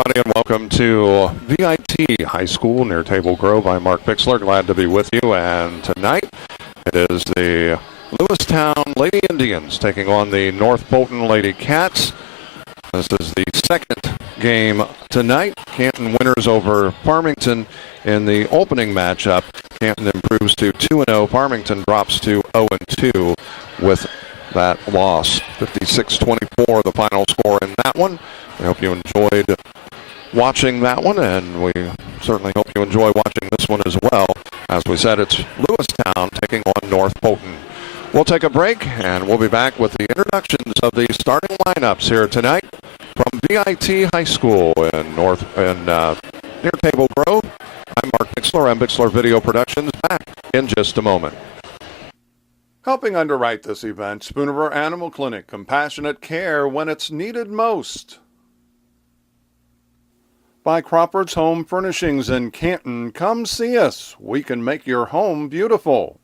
everybody, and welcome to V.I.T High School near Table Grove. I'm Mark Bixler, glad to be with you. And tonight it is the Lewistown Lady Indians taking on the North Fulton Lady Cats. This is the second game tonight. Canton winners over Farmington in the opening matchup. Canton improves to 2-0. Farmington drops to 0-2 with that loss. 56-24 the final score in that one. I hope you enjoyed watching that one, and we certainly hope you enjoy watching this one as well. As we said, it's Lewistown taking on North Fulton. We'll take a break, and we'll be back with the introductions of the starting lineups here tonight from V.I.T High School in near Table Grove. I'm Mark Bixler, MBixler Video Productions, back in just a moment. Helping underwrite this event, Spooniver Animal Clinic, compassionate care when it's needed most. By Crawford's Home Furnishings in Canton, come see us. We can make your home beautiful.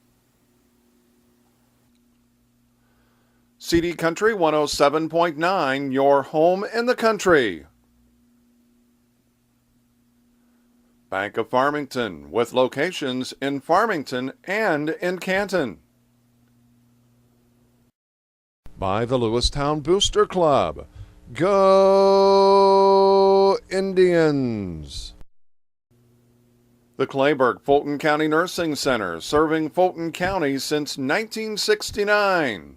CD Country 107.9, your home in the country. Bank of Farmington, with locations in Farmington and in Canton. By the Lewistown Booster Club. Go Indians! The Clayburgh Fulton County Nursing Center, serving Fulton County since 1969.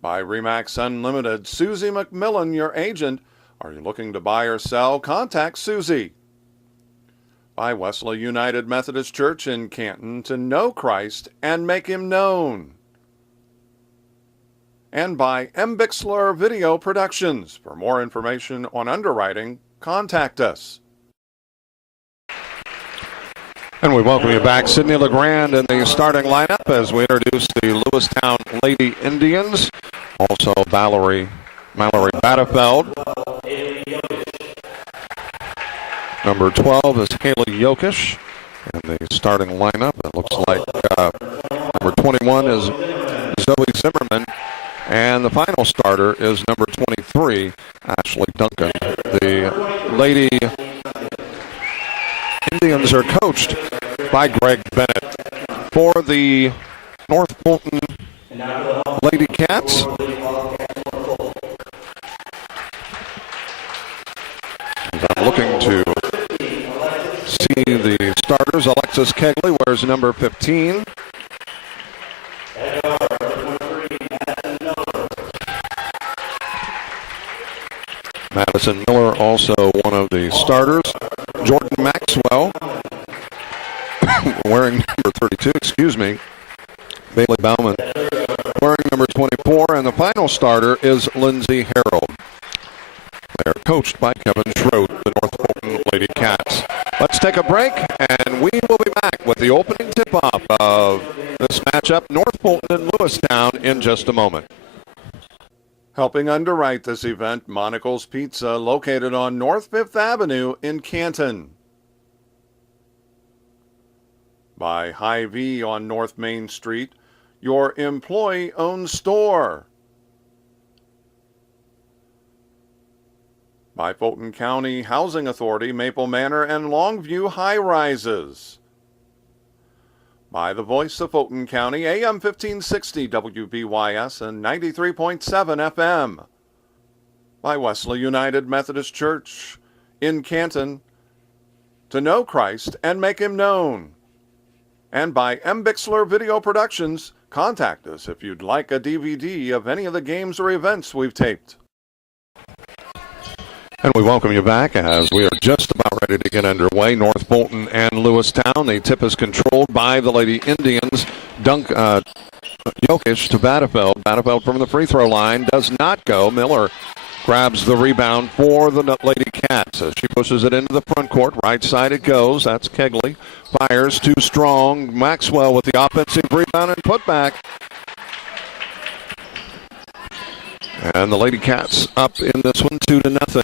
By Remax Unlimited, Susie McMillan, your agent. Are you looking to buy or sell? Contact Susie. By Wesley United Methodist Church in Canton, to know Christ and make him known. And by MBixler Video Productions. For more information on underwriting, contact us. And we welcome you back, Sidney LeGrand in the starting lineup as we introduce the Lewistown Lady Indians. Also Mallory Battefeld. Number 12 is Haley Yokish in the starting lineup. It looks like number 21 is Zoe Zimmerman. And the final starter is number 23, Ashley Duncan. The Lady Indians are coached by Greg Bennett. For the North Fulton Lady Cats, I'm looking to see the starters. Alexis Kegley wears number 15. Madison Miller, also one of the starters. Jordan Maxwell, wearing number 32, Bailey Bauman, wearing number 24. And the final starter is Lindsay Harold. They're coached by Kevin Schroed, the North Fulton Lady Cats. Let's take a break, and we will be back with the opening tip-off of this matchup, North Fulton and Lewistown, in just a moment. Helping underwrite this event, Monocle's Pizza, located on North 5th Avenue in Canton. By Hy-Vee on North Main Street, your employee-owned store. By Fulton County Housing Authority, Maple Manor and Longview High-Rises. By the Voice of Fulton County, AM 1560 WBYS and 93.7 FM. By Wesley United Methodist Church in Canton, to know Christ and make him known. And by MBixler Video Productions. Contact us if you'd like a DVD of any of the games or events we've taped. And we welcome you back as we are just about ready to get underway. North Fulton and Lewistown. The tip is controlled by the Lady Indians. Jokic to Battefeld. Battefeld from the free throw line does not go. Miller grabs the rebound for the Lady Cats as she pushes it into the front court. Right side it goes. That's Kegley. Fires too strong. Maxwell with the offensive rebound and putback. And the Lady Cats up in this one 2-0.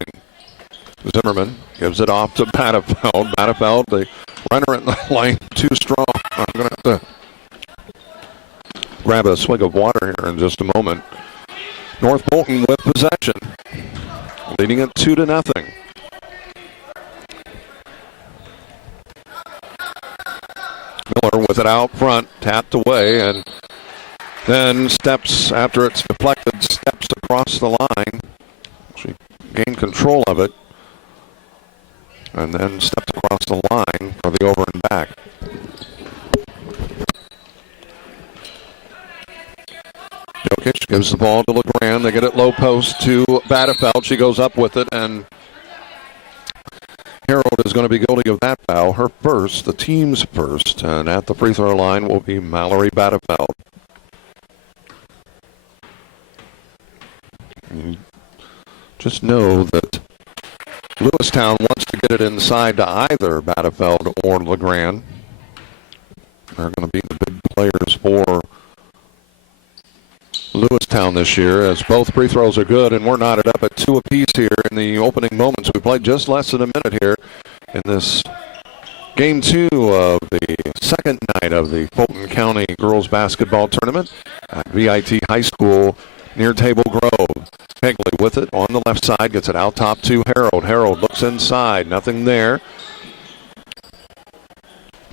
Zimmerman gives it off to Battefeld. Battefeld, the runner in the lane, too strong. I'm going to have to grab a swig of water here in just a moment. North Fulton with possession. leading it 2-0. Miller with it out front, tapped away, and then steps after it's deflected, steps across the line. She gained control of it, and then steps across the line for the over and back. Jokic gives the ball to LeGrand. They get it low post to Batterfeld. She goes up with it, and Harold is going to be guilty of that foul. Her first, the team's first, and at the free throw line will be Mallory Batterfeld. You just know that Lewistown wants to get it inside to either Batterfeld or LeGrand. They're going to be the big players for Lewistown this year, as both free throws are good, and we're knotted up at 2 apiece here in the opening moments. We played just less than a minute here in this game 2 of the second night of the Fulton County Girls Basketball Tournament at V.I.T High School near Table Grove. Kegley with it on the left side, gets it out top to Harold. Harold looks inside, nothing there.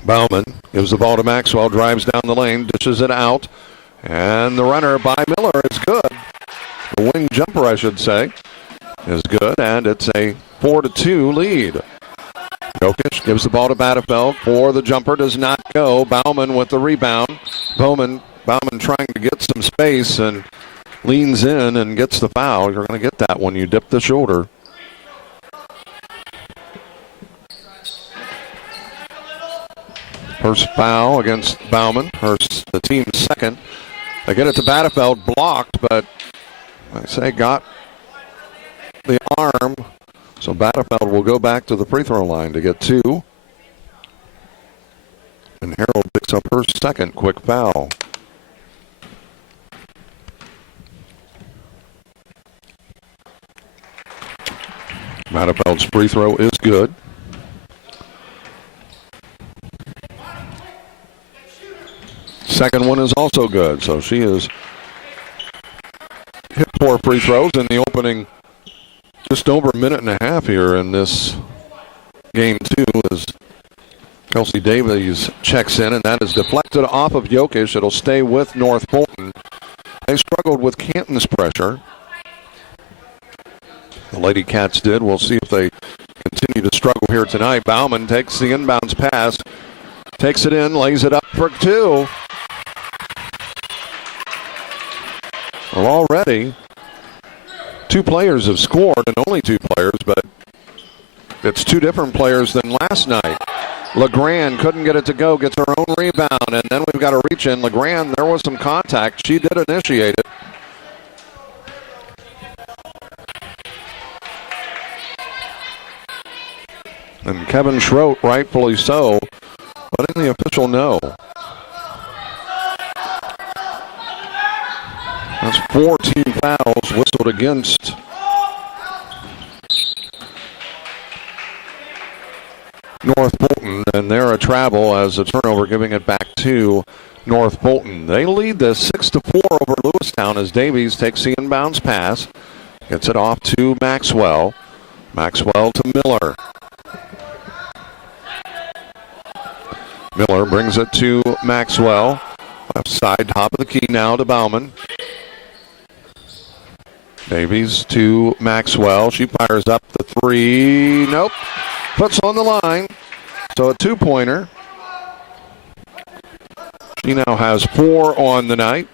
Bauman gives the ball to Maxwell, drives down the lane, dishes it out. And the runner by Miller is good. The wing jumper, I should say, is good, and it's a 4-2 lead. Jokic gives the ball to Batterfeld for the jumper, does not go. Bauman with the rebound. Bauman trying to get some space and leans in and gets the foul. You're going to get that when you dip the shoulder. First foul against Bauman, the team's second. They get it to Batterfeld, blocked, but I say got the arm. So Batterfeld will go back to the free throw line to get 2. And Harold picks up her second quick foul. Batterfeld's free throw is good. Second one is also good, so she has hit 4 free throws in the opening just over a minute and a half here in this game 2 as Kelsey Davies checks in, and that is deflected off of Jokic. It'll stay with North Fulton. They struggled with Canton's pressure. The Lady Cats did. We'll see if they continue to struggle here tonight. Bauman takes the inbounds pass, takes it in, lays it up for 2. Well, already 2 players have scored, and only 2 players, but it's 2 different players than last night. LeGrand couldn't get it to go, gets her own rebound, and then we've got a reach in. LeGrand, there was some contact. She did initiate it. And Kevin Schroet, rightfully so, letting the official know. That's 14 fouls whistled against North Fulton, and they're a travel as a turnover, giving it back to North Fulton. They lead this 6-4 over Lewistown as Davies takes the inbounds pass, gets it off to Maxwell. Maxwell to Miller. Miller brings it to Maxwell. Left side, top of the key now to Bauman. Davies to Maxwell. She fires up the 3. Nope. Puts on the line. So a 2-pointer. She now has 4 on the night.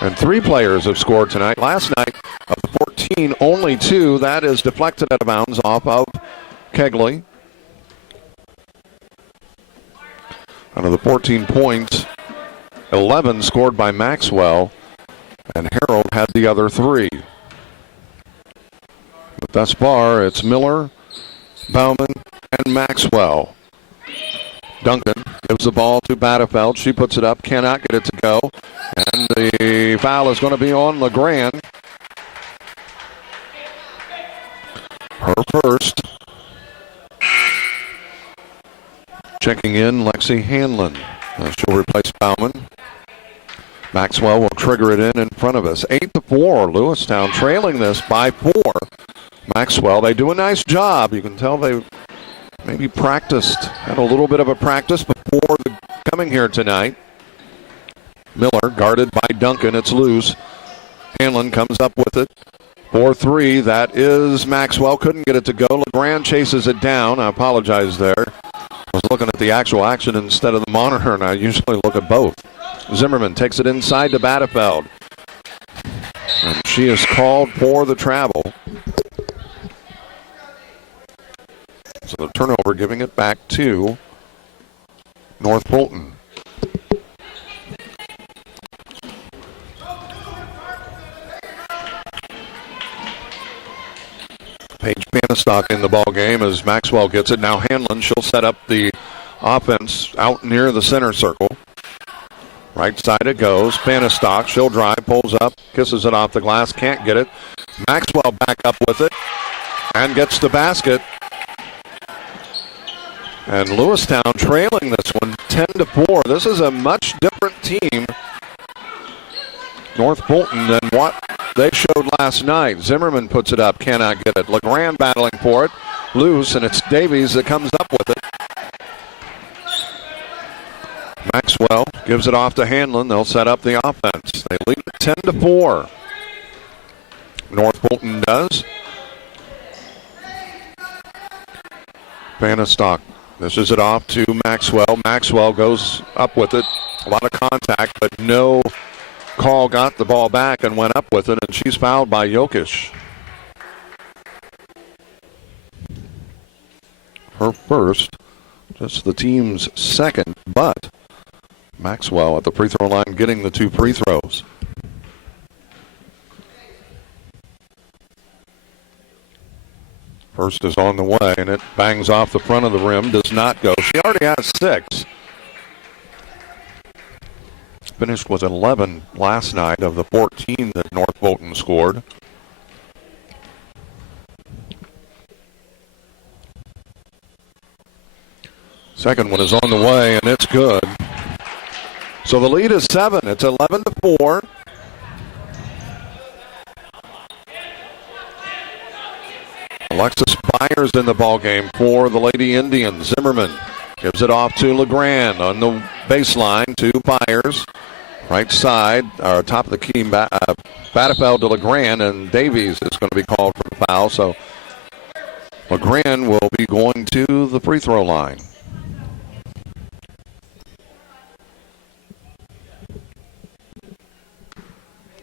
And 3 players have scored tonight. Last night, of the 14, only 2. That is deflected out of bounds off of Kegley. Out of the 14 points, 11 scored by Maxwell, and Harold had the other 3. But thus far, it's Miller, Bauman, and Maxwell. Duncan gives the ball to Batterfeld. She puts it up, cannot get it to go. And the foul is going to be on LeGrand. Her first. Checking in, Lexi Hanlon. She'll replace Bauman. Maxwell will trigger it in front of us. 8-4. Lewistown trailing this by 4. Maxwell, they do a nice job. You can tell they maybe had a little bit of a practice before coming here tonight. Miller guarded by Duncan. It's loose. Hanlon comes up with it. 4-3. That is Maxwell. Couldn't get it to go. LeGrand chases it down. I apologize there. I was looking at the actual action instead of the monitor, and I usually look at both. Zimmerman takes it inside to Battefeld. And she is called for the travel. So the turnover giving it back to North Fulton. Paige Panistock in the ball game as Maxwell gets it. Now Hanlon, she'll set up the offense out near the center circle. Right side it goes. Panistock, she'll drive, pulls up, kisses it off the glass, can't get it. Maxwell back up with it and gets the basket. And Lewistown trailing this one 10-4. This is a much different team, North Fulton, than what they showed last night. Zimmerman puts it up, cannot get it. LeGrand battling for it, loose, and it's Davies that comes up with it. Maxwell gives it off to Hanlon. They'll set up the offense. They lead it 10-4. North Fulton does. Panistock dishes it off to Maxwell. Maxwell goes up with it. A lot of contact, but no call. Got the ball back and went up with it, and she's fouled by Jokic. Her first, just the team's second, but Maxwell at the free throw line getting the 2 free throws. First is on the way, and it bangs off the front of the rim. Does not go. She already has 6. Finished with 11 last night of the 14 that North Fulton scored. Second one is on the way, and it's good. So the lead is 7. It's 11-4. Alexis Byers in the ballgame for the Lady Indians. Zimmerman gives it off to LeGrand on the baseline to Byers. Right side, or top of the key, Battefeld to LeGrand, and Davies is going to be called for the foul. So LeGrand will be going to the free throw line.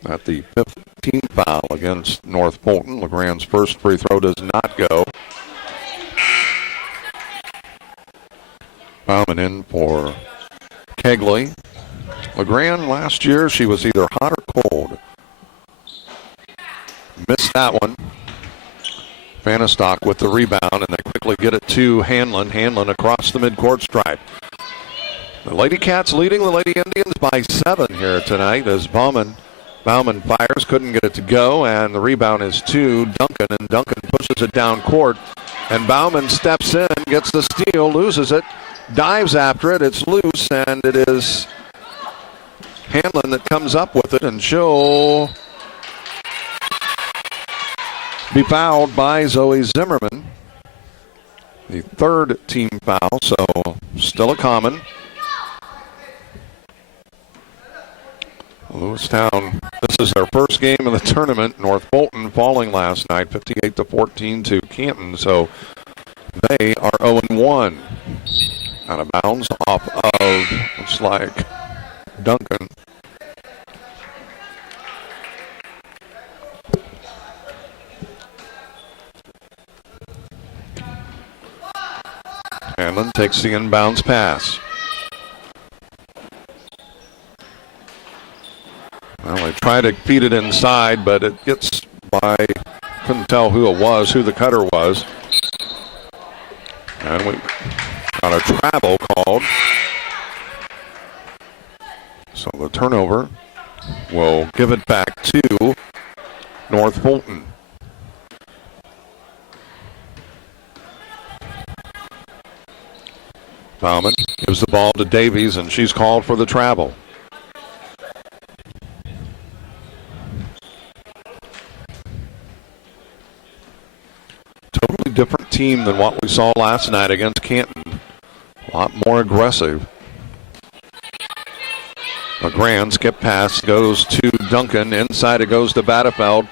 At the 15th foul against North Fulton. LeGrand's first free throw does not go. Bauman in for Kegley. LeGrand last year, she was either hot or cold. Missed that one. Panistock with the rebound, and they quickly get it to Hanlon. Hanlon across the midcourt stripe. The Lady Cats leading the Lady Indians by 7 here tonight as Bauman fires, couldn't get it to go, and the rebound is to Duncan, and Duncan pushes it down court, and Bauman steps in, gets the steal, loses it, dives after it, it's loose, and it is Hanlon that comes up with it, and she'll be fouled by Zoe Zimmerman. The 3rd team foul, so still a common. Lewistown, this is their first game of the tournament. North Fulton falling last night, 58-14 to Canton. So they are 0-1. Out of bounds off of, looks like, Duncan. Hanlon takes the inbounds pass. Well, they try to feed it inside, but it gets by, couldn't tell who it was, who the cutter was. And we got a travel called. So the turnover will give it back to North Fulton. Bauman gives the ball to Davies, and she's called for the travel. totally different team than what we saw last night against Canton. A lot more aggressive. LeGrand skip pass goes to Duncan. Inside it goes to Battefeld.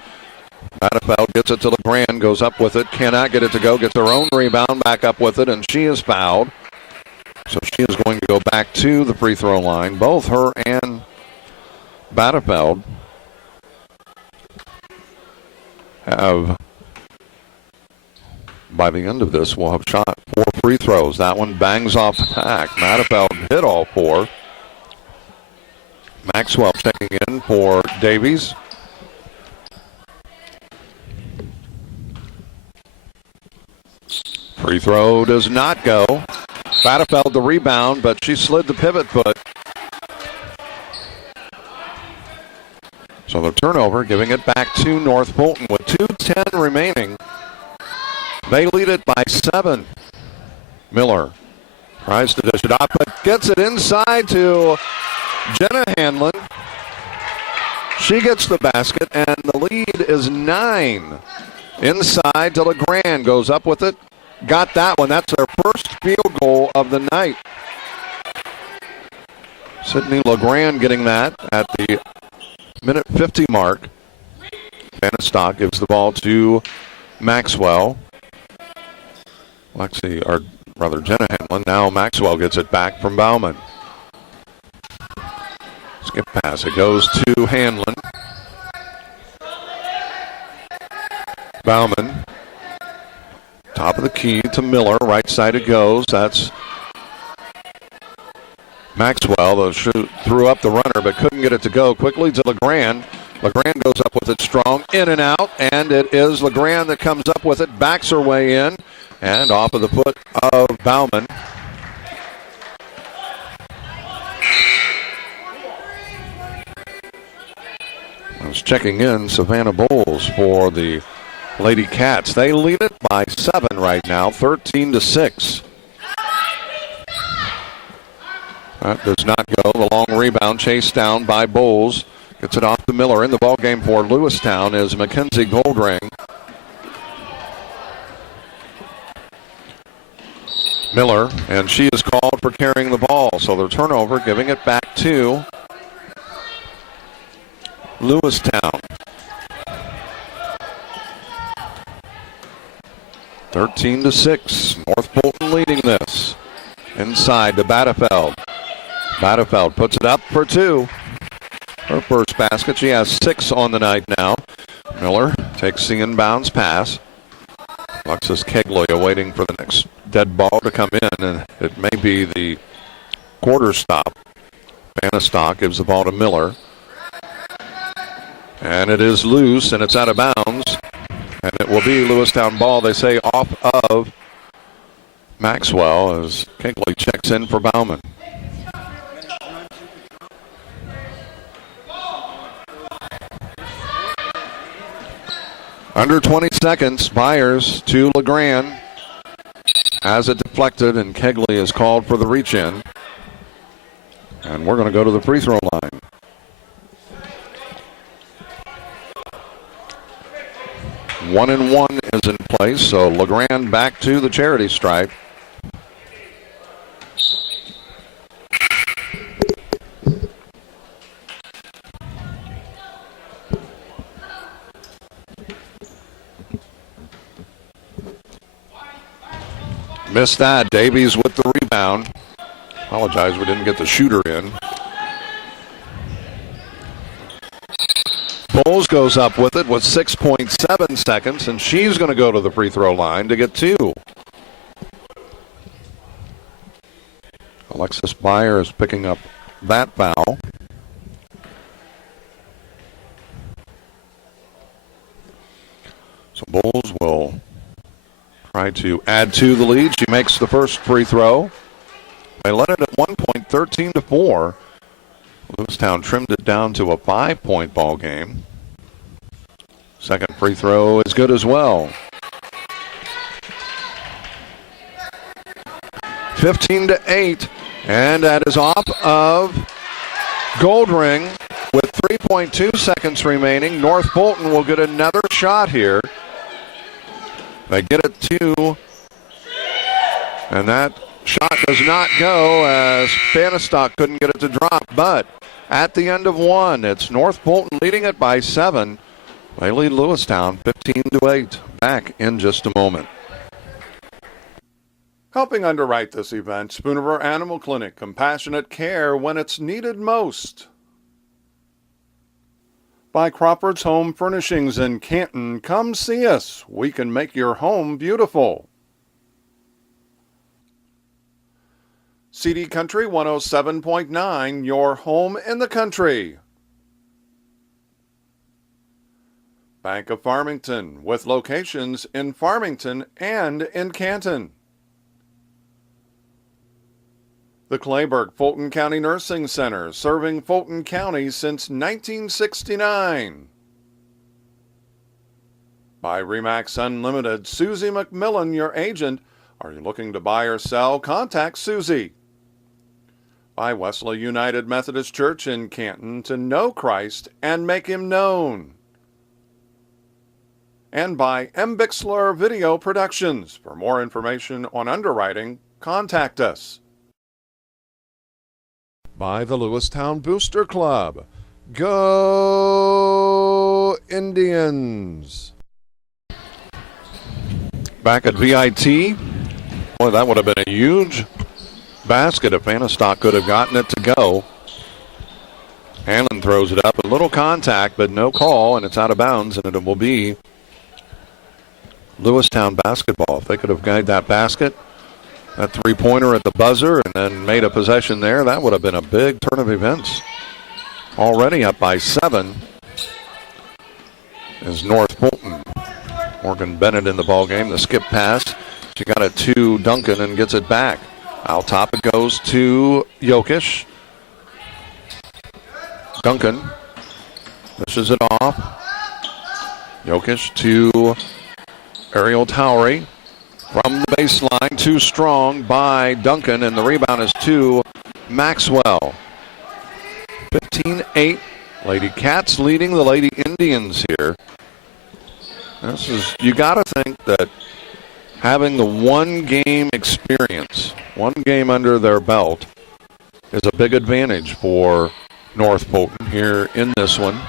Battefeld gets it to LeGrand, goes up with it, cannot get it to go, gets her own rebound, back up with it, and she is fouled. So she is going to go back to the free throw line. Both her and Battefeld have, by the end of this, will have shot 4 free throws. That one bangs off the pack. Battefeld hit all 4. Maxwell checking in for Davies. Free throw does not go. Battefeld the rebound, but she slid the pivot foot. So the turnover, giving it back to North Fulton with 2:10 remaining. They lead it by 7. Miller tries to dish it off, but gets it inside to Jenna Hanlon. She gets the basket, and the lead is 9. Inside to LeGrand, goes up with it. Got that one. That's their first field goal of the night. Sydney LeGrand getting that at the minute 50 mark. Bannistock gives the ball to Maxwell. Jenna Hanlon. Now Maxwell gets it back from Bauman. Skip pass. It goes to Hanlon. Bauman. Top of the key to Miller. Right side it goes. That's Maxwell. The threw up the runner but couldn't get it to go. Quickly to LeGrand. LeGrand goes up with it strong. In and out. And it is LeGrand that comes up with it. Backs her way in. And off of the foot of Bauman. I was checking in Savannah Bowles for the Lady Cats. They lead it by 7 right now, 13-6. That does not go. The long rebound chased down by Bowles. Gets it off to Miller. In the ballgame for Lewistown is Mackenzie Goldring. Miller, and she is called for carrying the ball. So their turnover, giving it back to Lewistown. 13-6. North Fulton leading this. Inside to Battefeld. Battefeld puts it up for 2. Her first basket. She has 6 on the night now. Miller takes the inbounds pass. Alexis Kegley awaiting for the next dead ball to come in, and it may be the quarter stop. Bannistock gives the ball to Miller. And it is loose, and it's out of bounds. And it will be Lewistown ball, they say, off of Maxwell as Kegley checks in for Bauman. Under 20 seconds, Byers to LeGrand. Has it deflected, and Kegley is called for the reach-in. And we're going to go to the free throw line. One and one is in place, so LeGrand back to the charity stripe. Missed that. Davies with the rebound. Apologize, we didn't get the shooter in. Bowles goes up with it with 6.7 seconds, and she's going to go to the free throw line to get 2. Alexis Byers picking up that foul. So Bowles will try to add to the lead. She makes the first free throw. They led it at 1 point, 13-4. Lewistown trimmed it down to a 5-point ball game. Second free throw is good as well. 15-8, and that is off of Goldring with 3.2 seconds remaining. North Fulton will get another shot here. They get it to, and that shot does not go as Fanistock couldn't get it to drop. But at the end of one, it's North Fulton leading it by 7. They lead Lewistown 15-8. Back in just a moment. Helping underwrite this event, Spoonriver Animal Clinic, compassionate care when it's needed most. By Crawford's Home Furnishings in Canton, come see us. We can make your home beautiful. CD Country 107.9, your home in the country. Bank of Farmington, with locations in Farmington and in Canton. The Clayburgh Fulton County Nursing Center, serving Fulton County since 1969. By Remax Unlimited, Susie McMillan, your agent. Are you looking to buy or sell? Contact Susie. By Wesley United Methodist Church in Canton, to know Christ and make Him known. And by MBixler Video Productions. For more information on underwriting, contact us. By the Lewistown Booster Club. Go Indians! Back at V.I.T. Boy, that would have been a huge basket if Fanistock could have gotten it to go. Hanlon throws it up. A little contact, but no call, and it's out of bounds, and it will be Lewistown basketball. If they could have guided that basket, that three-pointer at the buzzer, and then made a possession there, that would have been a big turn of events. Already up by 7 is North Fulton. Morgan Bennett in the ball game. The skip pass. She got it to Duncan and gets it back. Out top it goes to Jokic. Duncan pushes it off. Jokic to Ariel Towery. From the baseline, too strong by Duncan, and the rebound is to Maxwell. 15-8. Lady Cats leading the Lady Indians here. You got to think that having the one game experience, one game under their belt, is a big advantage for North Fulton here in this one,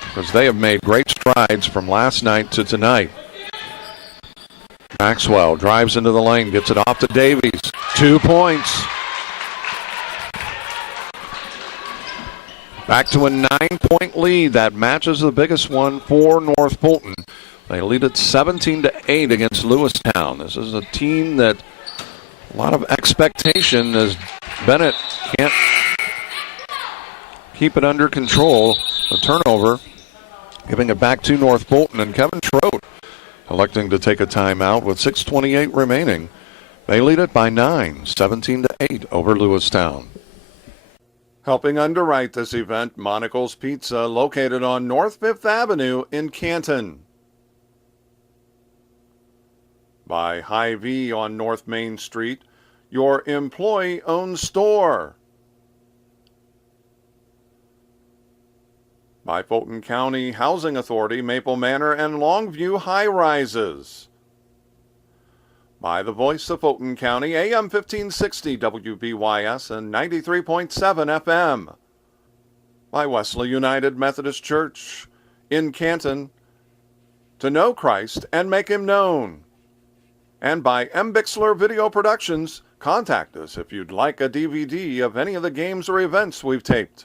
because they have made great strides from last night to tonight. Maxwell drives into the lane, gets it off to Davies. 2 points. Back to a 9-point lead. That matches the biggest one for North Fulton. They lead it 17-8 against Lewistown. This is a team that a lot of expectation as Bennett can't keep it under control. The turnover, giving it back to North Fulton, and Kevin Trout electing to take a timeout with 6:28 remaining. They lead it by 9, 17-8 over Lewistown. Helping underwrite this event, Monocle's Pizza, located on North 5th Avenue in Canton. By Hy-Vee on North Main Street, your employee-owned store. By Fulton County Housing Authority, Maple Manor and Longview High-Rises. By the Voice of Fulton County, AM 1560 WBYS and 93.7 FM. By Wesley United Methodist Church in Canton, to know Christ and make Him known. And by MBixler Video Productions, contact us if you'd like a DVD of any of the games or events we've taped.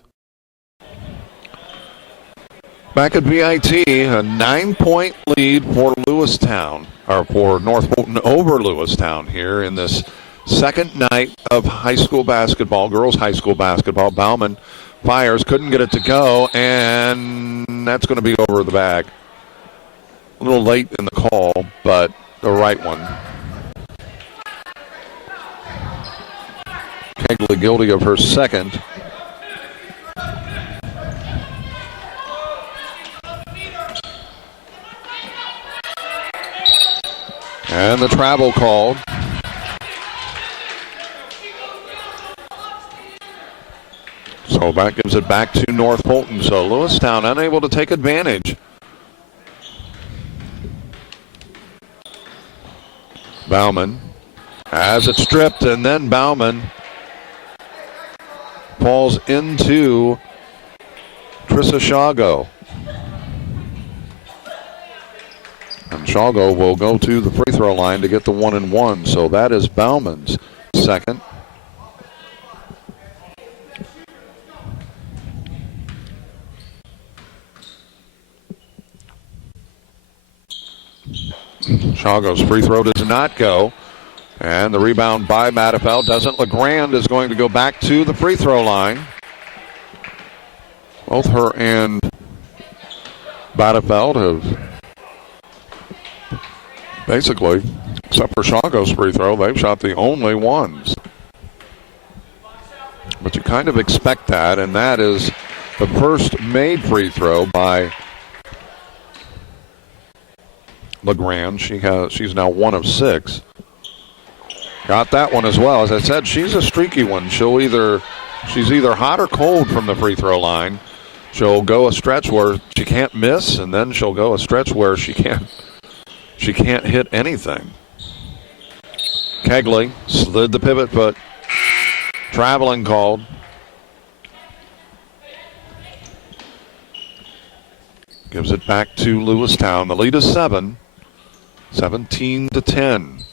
Back at V.I.T, a 9-point lead for Lewistown, or for North Fulton over Lewistown here in this second night of high school basketball, girls high school basketball. Bauman fires, couldn't get it to go, and that's going to be over the bag. A little late in the call, but the right one. Kegley guilty of her second. And the travel called. So that gives it back to North Fulton. So Lewistown unable to take advantage. Bauman has it stripped, and then Bauman falls into Trissa Shago. And Shago will go to the free throw line to get the 1-and-1. So that is Bauman's second. Shago's free throw does not go. And the rebound by Matafeld doesn't. LeGrand is going to go back to the free throw line. Both her and Matafeld have basically, except for Shago's free throw, they've shot the only ones. But you kind of expect that, and that is the first made free throw by LeGrand. She's now 1 of 6. Got that one as well. As I said, she's a streaky one. She's either hot or cold from the free throw line. She'll go a stretch where she can't miss, and then she'll go a stretch where she can't hit anything. Kegley slid the pivot foot. Traveling called. Gives it back to Lewistown. The lead is 7. 17-10.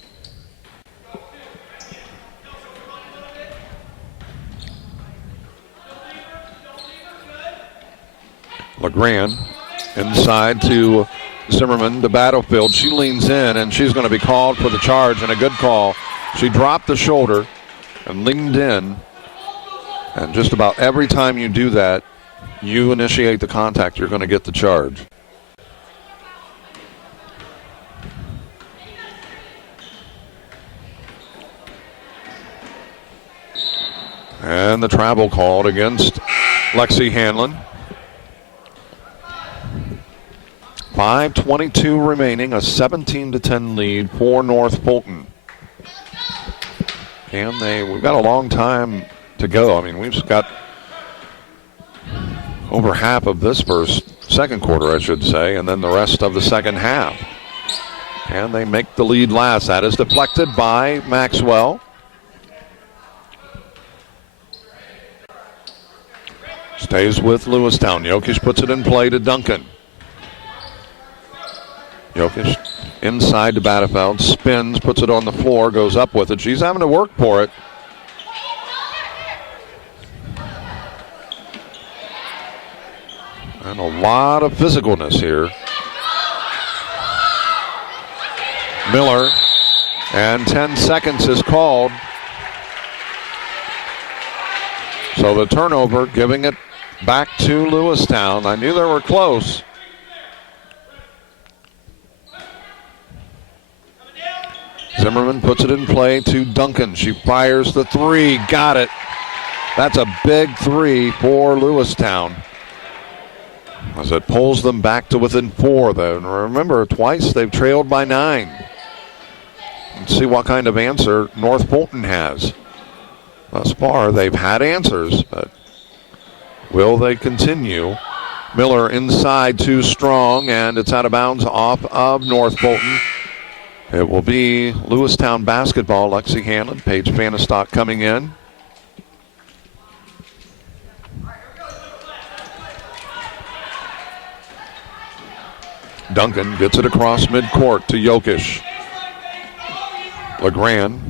LeGrand inside to Zimmerman, the battlefield. She leans in, and she's going to be called for the charge, and a good call. She dropped the shoulder and leaned in, and just about every time you do that, you initiate the contact, you're going to get the charge. And the travel called against Lexi Hanlon. 5:22 remaining, a 17-10 lead for North Fulton. We've got a long time to go. I mean, we've got over half of this second quarter, I should say, and then the rest of the second half. Can they make the lead last? That is deflected by Maxwell. Stays with Lewistown. Jokic puts it in play to Duncan. Jokic inside to Batterfeld, spins, puts it on the floor, goes up with it. She's having to work for it. And a lot of physicalness here. Miller, and 10 seconds is called. So the turnover, giving it back to Lewistown. I knew they were close. Zimmerman puts it in play to Duncan. She fires the three. Got it. That's a big three for Lewistown, as it pulls them back to within 4. Though. Remember, twice they've trailed by 9. Let's see what kind of answer North Fulton has. Thus far, they've had answers, but will they continue? Miller inside, too strong, and it's out of bounds off of North Fulton. It will be Lewistown basketball. Lexi Hanlon, Paige Fanistock coming in. Duncan gets it across midcourt to Jokic. LeGrand.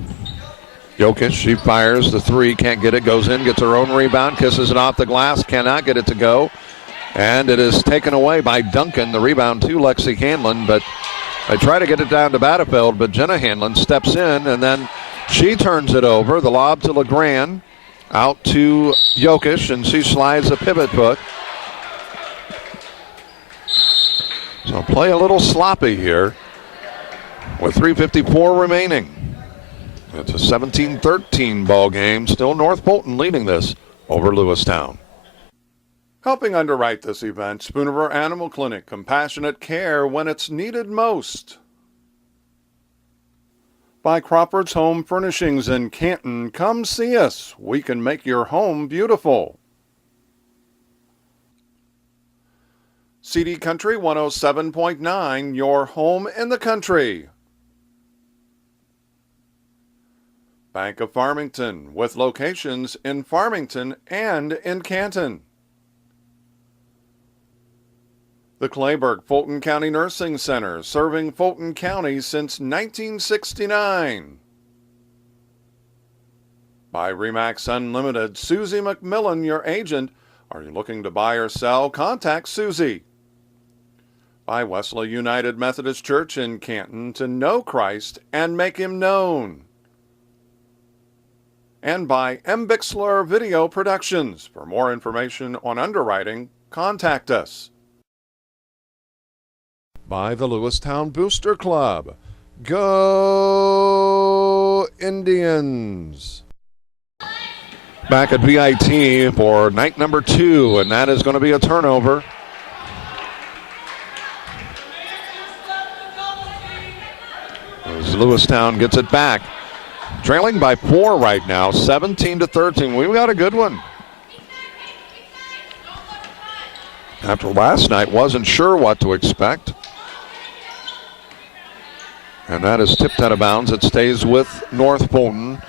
Jokic, she fires the three, can't get it, goes in, gets her own rebound, kisses it off the glass, cannot get it to go. And it is taken away by Duncan. The rebound to Lexi Hanlon, but they try to get it down to Batterfield, but Jenna Hanlon steps in, and then she turns it over. The lob to LeGrand, out to Jokic, and she slides a pivot foot. So play a little sloppy here with 3:54 remaining. It's a 17-13 ball game. Still North Fulton leading this over Lewistown. Helping underwrite this event, Spooniver Animal Clinic, compassionate care when it's needed most. By Crawford's Home Furnishings in Canton, come see us. We can make your home beautiful. CD Country 107.9, your home in the country. Bank of Farmington, with locations in Farmington and in Canton. The Clayburgh Fulton County Nursing Center, serving Fulton County since 1969. By RE/MAX Unlimited, Susie McMillan, your agent. Are you looking to buy or sell? Contact Susie. By Wesley United Methodist Church in Canton, to know Christ and make him known. And by MBixler Video Productions. For more information on underwriting, contact us. By the Lewistown Booster Club. Go Indians! Back at V.I.T. for night number 2, and that is going to be a turnover. As Lewistown gets it back. Trailing by 4 right now, 17-13. We've got a good one. After last night, wasn't sure what to expect. And that is tipped out of bounds. It stays with North Fulton.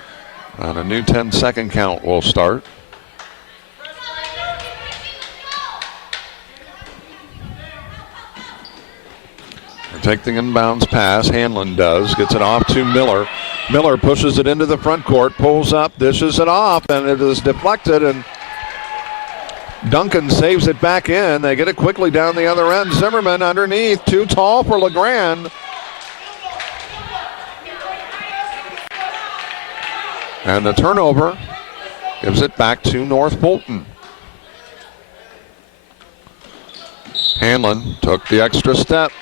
And a new 10-second count will start. Take the inbounds pass. Hanlon does. Gets it off to Miller. Miller pushes it into the front court. Pulls up. Dishes it off. And it is deflected. And Duncan saves it back in. They get it quickly down the other end. Zimmerman underneath. Too tall for LeGrand. And the turnover gives it back to North Fulton. Hanlon took the extra step.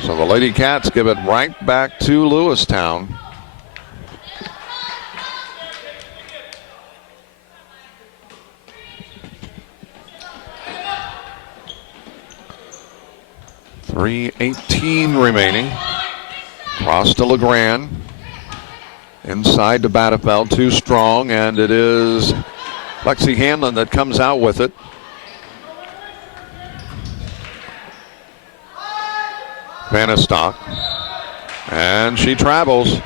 So the Lady Cats give it right back to Lewistown. .3:18 remaining. Cross to LeGrand. Inside to Battenfeld, too strong, and it is Lexi Hanlon that comes out with it. Vanastock. And she travels.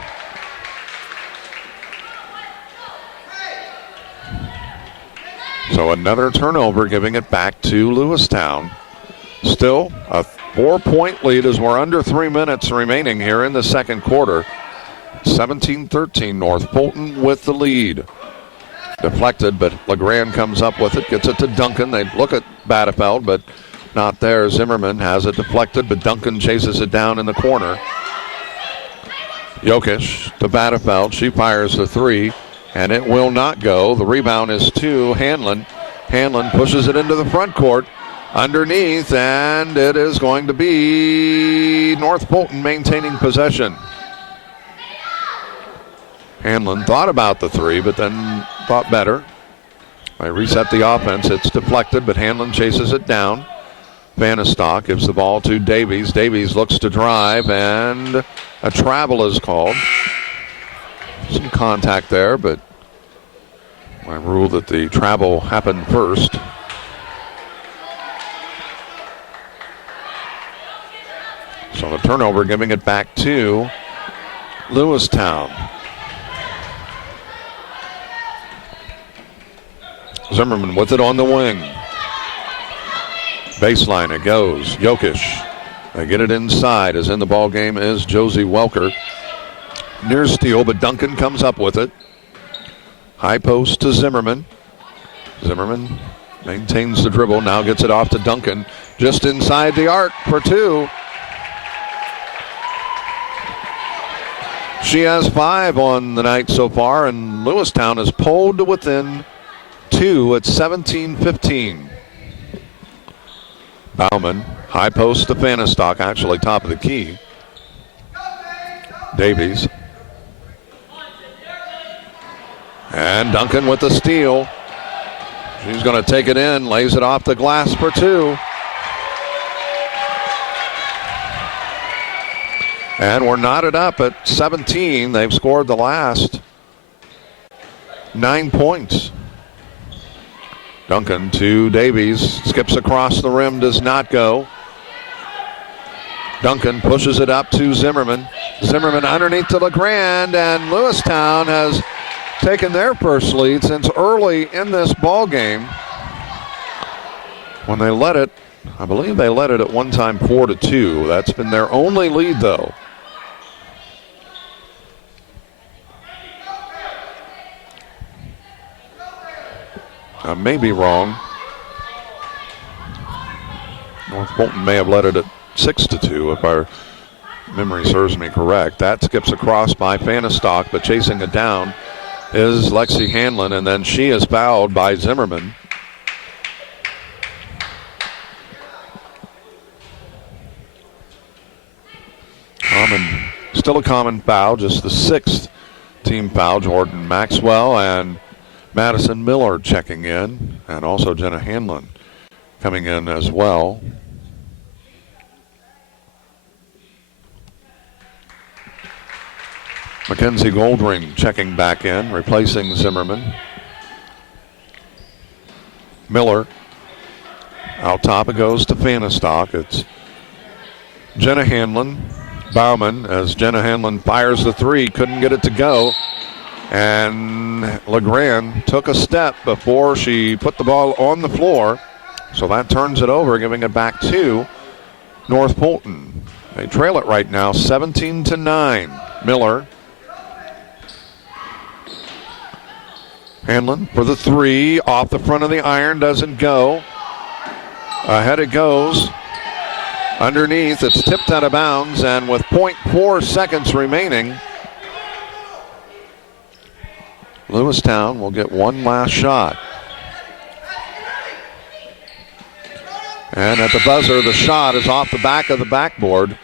So another turnover, giving it back to Lewistown. Still a 4-point lead as we're under 3 minutes remaining here in the second quarter. 17-13, North Fulton with the lead. Deflected, but LeGrand comes up with it, gets it to Duncan. They look at Battenfeld, but not there. Zimmerman has it deflected, but Duncan chases it down in the corner. Jokic to Battenfeld. She fires the three, and it will not go. The rebound is to Hanlon. Hanlon pushes it into the front court. Underneath, and it is going to be North Fulton maintaining possession. Hanlon thought about the three, but then thought better. They reset the offense. It's deflected, but Hanlon chases it down. Vanastock gives the ball to Davies. Davies looks to drive, and a travel is called. Some contact there, but I rule that the travel happened first. So the turnover, giving it back to Lewistown. Zimmerman with it on the wing. Baseline, it goes. Jokic. They get it inside. As in the ball game is Josie Welker. Near steal, but Duncan comes up with it. High post to Zimmerman. Zimmerman maintains the dribble. Now gets it off to Duncan. Just inside the arc for two. She has 5 on the night so far, and Lewistown is pulled to within 2 at 17-15. Bauman, high post to Vanastock, actually top of the key. Davies. And Duncan with the steal. She's going to take it in, lays it off the glass for 2. And we're knotted up at 17. They've scored the last 9 points. Duncan to Davies. Skips across the rim, does not go. Duncan pushes it up to Zimmerman. Zimmerman underneath to LeGrand, and Lewistown has taken their first lead since early in this ball game. When they led it, I believe they led it at one time 4-2. That's been their only lead, though. I may be wrong. North Fulton may have led it at 6-2 if our memory serves me correct. That skips across by Fanistock, but chasing it down is Lexi Hanlon, and then she is fouled by Zimmerman. Still a common foul, just the 6th team foul. Jordan Maxwell and Madison Miller checking in, and also Jenna Hanlon coming in as well. Mackenzie Goldring checking back in, replacing Zimmerman. Miller. Out top it goes to Fanistock. It's Jenna Hanlon. Bauman, as Jenna Hanlon fires the three, couldn't get it to go. And LeGrand took a step before she put the ball on the floor. So that turns it over, giving it back to North Fulton. They trail it right now, 17-9. Miller. Hanlon for the three, off the front of the iron, doesn't go. Ahead it goes. Underneath, it's tipped out of bounds, and with 0.4 seconds remaining, Lewistown will get one last shot. And at the buzzer, the shot is off the back of the backboard,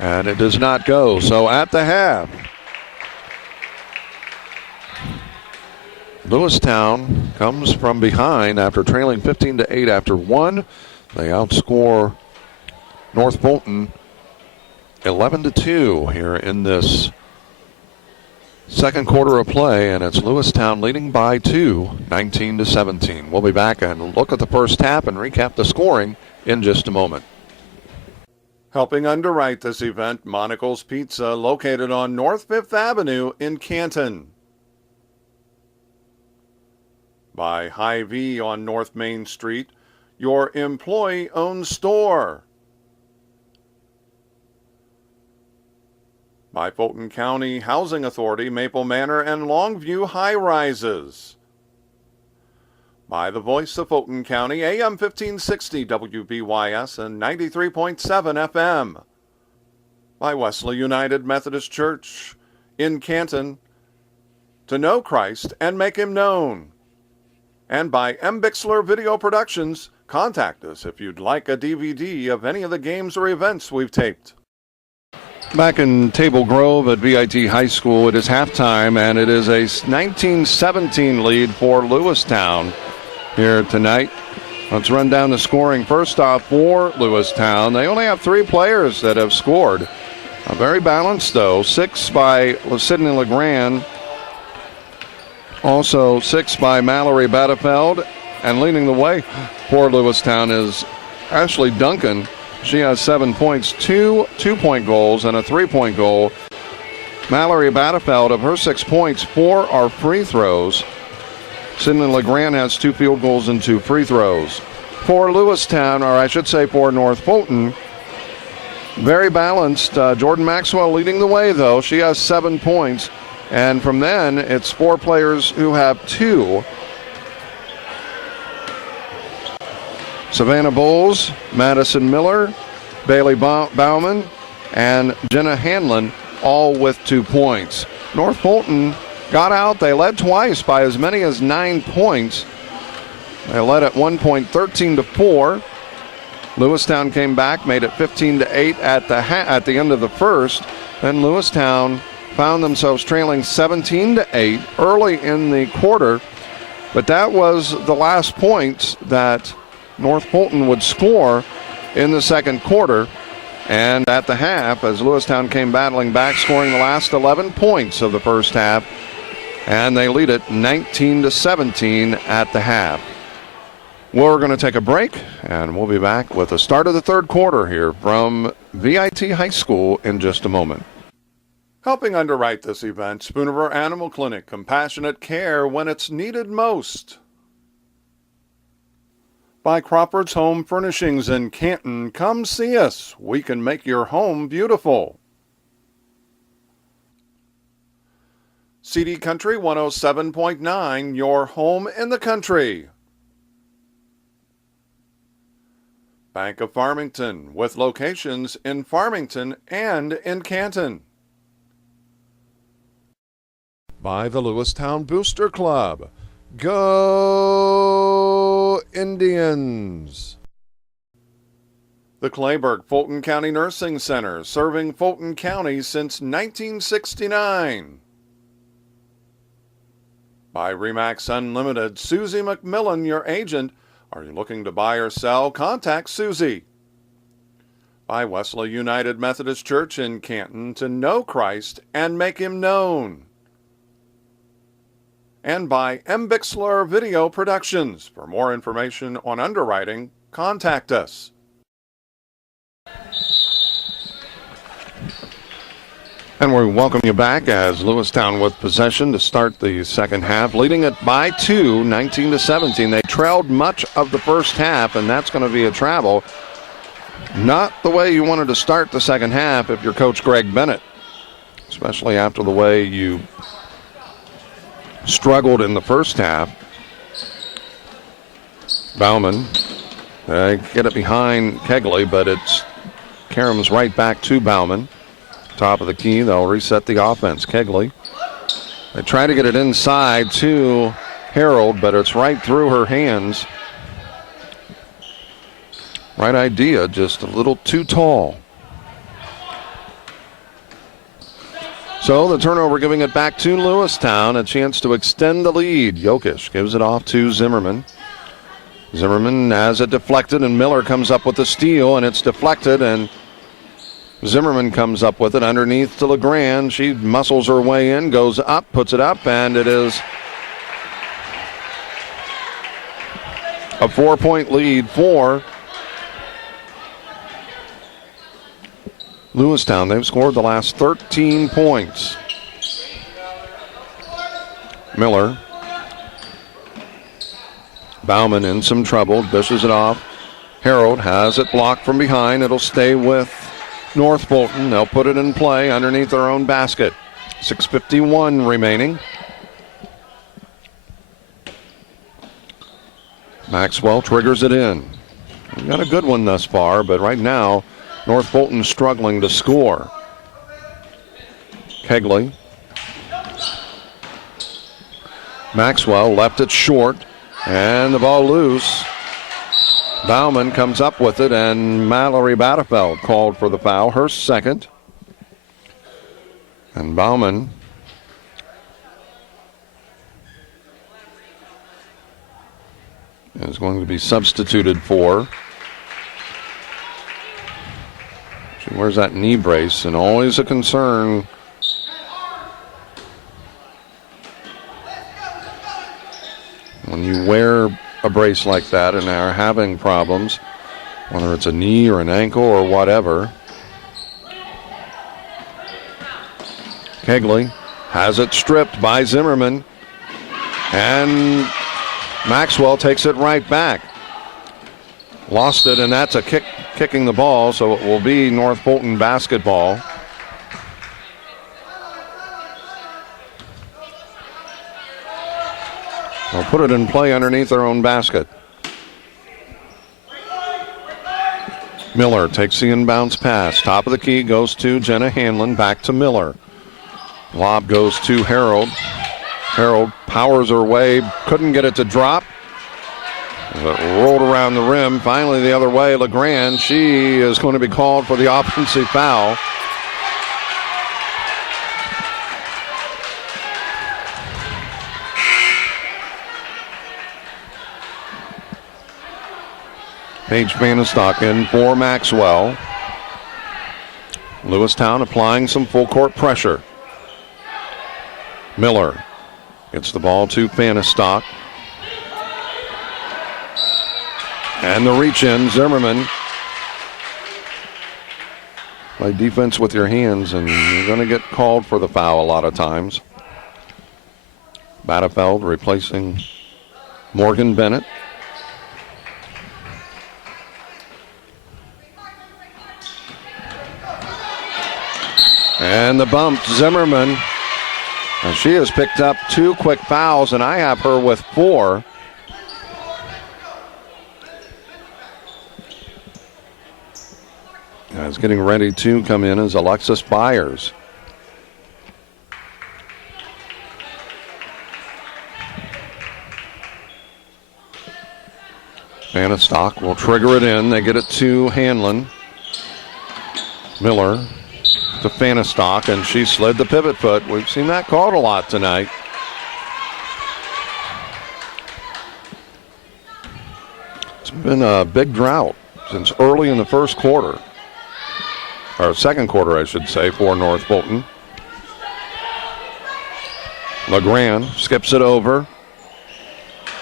and it does not go. So at the half, Lewistown comes from behind after trailing 15-8 after one. They outscore North Fulton 11-2 here in this second quarter of play, and it's Lewistown leading by 2, 19-17. We'll be back and look at the first half and recap the scoring in just a moment. Helping underwrite this event, Monocle's Pizza, located on North 5th Avenue in Canton. By Hy-Vee on North Main Street, your employee-owned store. By Fulton County Housing Authority, Maple Manor and Longview High Rises. By the Voice of Fulton County, AM 1560 WBYS and 93.7 FM. By Wesley United Methodist Church in Canton, to know Christ and make him known. And by MBixler Video Productions, contact us if you'd like a DVD of any of the games or events we've taped. Back in Table Grove at V.I.T. High School, it is halftime, and it is a 19-17 lead for Lewistown here tonight. Let's run down the scoring. First off, for Lewistown, they only have 3 players that have scored. Very balanced, though. 6 by Sydney LeGrand. Also 6 by Mallory Battefeld. And leading the way for Lewistown is Ashley Duncan. She has 7 points, 2 two-point goals, and a 3-point goal. Mallory Battefeld, of her 6 points, 4 are free throws. Sydney LeGrand has 2 field goals and 2 free throws. For Lewistown, or I should say for North Fulton, very balanced. Jordan Maxwell leading the way, though. She has 7 points. And from then, it's 4 players who have 2. Savannah Bowles, Madison Miller, Bailey Bauman, and Jenna Hanlon, all with 2 points. North Fulton got out. They led twice by as many as 9 points. They led at one point 13-4. Lewistown came back, made it 15-8 at the end of the first. Then Lewistown found themselves trailing 17-8 early in the quarter. But that was the last points that North Fulton would score in the second quarter. And at the half, as Lewistown came battling back, scoring the last 11 points of the first half, and they lead it 19-17 at the half. We're going to take a break, and we'll be back with the start of the third quarter here from V.I.T. High School in just a moment. Helping underwrite this event, Spooniver Animal Clinic, compassionate care when it's needed most. By Crawford's Home Furnishings in Canton, come see us. We can make your home beautiful. CD Country 107.9, your home in the country. Bank of Farmington, with locations in Farmington and in Canton. By the Lewistown Booster Club. Go Indians! The Clayburgh Fulton County Nursing Center, serving Fulton County since 1969. By Remax Unlimited, Susie McMillan, your agent. Are you looking to buy or sell? Contact Susie. By Wesley United Methodist Church in Canton, to know Christ and make him known. And by MBixler Video Productions. For more information on underwriting, contact us. And we welcome you back as Lewistown with possession to start the second half, leading it by 2, 19-17. They trailed much of the first half, and that's going to be a travel. Not the way you wanted to start the second half if you're Coach Greg Bennett, especially after the way you struggled in the first half. Bauman, get it behind Kegley, but it's Karam's right back to Bauman. Top of the key, they'll reset the offense. Kegley, they try to get it inside to Harold, but it's right through her hands. Right idea, just a little too tall. So the turnover giving it back to Lewistown, a chance to extend the lead. Jokic gives it off to Zimmerman. Zimmerman has it deflected, and Miller comes up with the steal, and it's deflected, and Zimmerman comes up with it underneath to LeGrand. She muscles her way in, goes up, puts it up, and it is a 4-point lead for Lewistown. They've scored the last 13 points. Miller. Bauman in some trouble, dishes it off. Harold has it blocked from behind. It'll stay with North Fulton. They'll put it in play underneath their own basket. 6:51 remaining. Maxwell triggers it in. We've got a good one thus far, but right now North Fulton struggling to score. Kegley. Maxwell left it short, and the ball loose. Bauman comes up with it, and Mallory Battefeld called for the foul, her second. And Bauman is going to be substituted for. She wears that knee brace, and always a concern. When you wear a brace like that and are having problems, whether it's a knee or an ankle or whatever. Kegley has it stripped by Zimmerman, and Maxwell takes it right back. Lost it, and that's a kicking the ball, so it will be North Fulton basketball. They'll put it in play underneath their own basket. Miller takes the inbounds pass. Top of the key goes to Jenna Hanlon. Back to Miller. Lob goes to Harold. Harold powers her way. Couldn't get it to drop. But rolled around the rim. Finally the other way. LeGrand. She is going to be called for the offensive foul. Paige Bannistock in for Maxwell. Lewistown applying some full court pressure. Miller gets the ball to Bannistock. And the reach in, Zimmerman. Play defense with your hands, and you're going to get called for the foul a lot of times. Battefeld replacing Morgan Bennett. And the bump, Zimmerman. And she has picked up 2 quick fouls, and I have her with 4. Is getting ready to come in is Alexis Byers. Bannistock will trigger it in. They get it to Hanlon. Miller to Bannistock, and she slid the pivot foot. We've seen that called a lot tonight. It's been a big drought since early in the first quarter. Or second quarter, I should say, for North Fulton. LeGrand skips it over.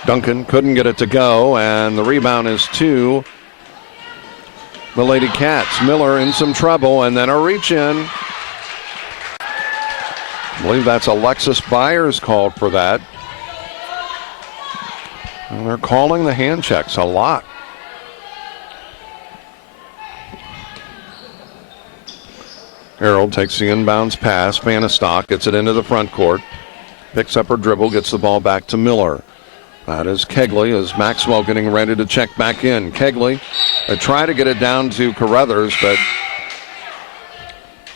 Duncan couldn't get it to go, and the rebound is to the Lady Cats. Miller in some trouble, and then a reach in. I believe that's Alexis Byers called for that. And they're calling the hand checks a lot. Harold takes the inbounds pass. Bannistock gets it into the front court. Picks up her dribble, gets the ball back to Miller. That is Kegley as Maxwell getting ready to check back in. Kegley, they try to get it down to Carruthers, but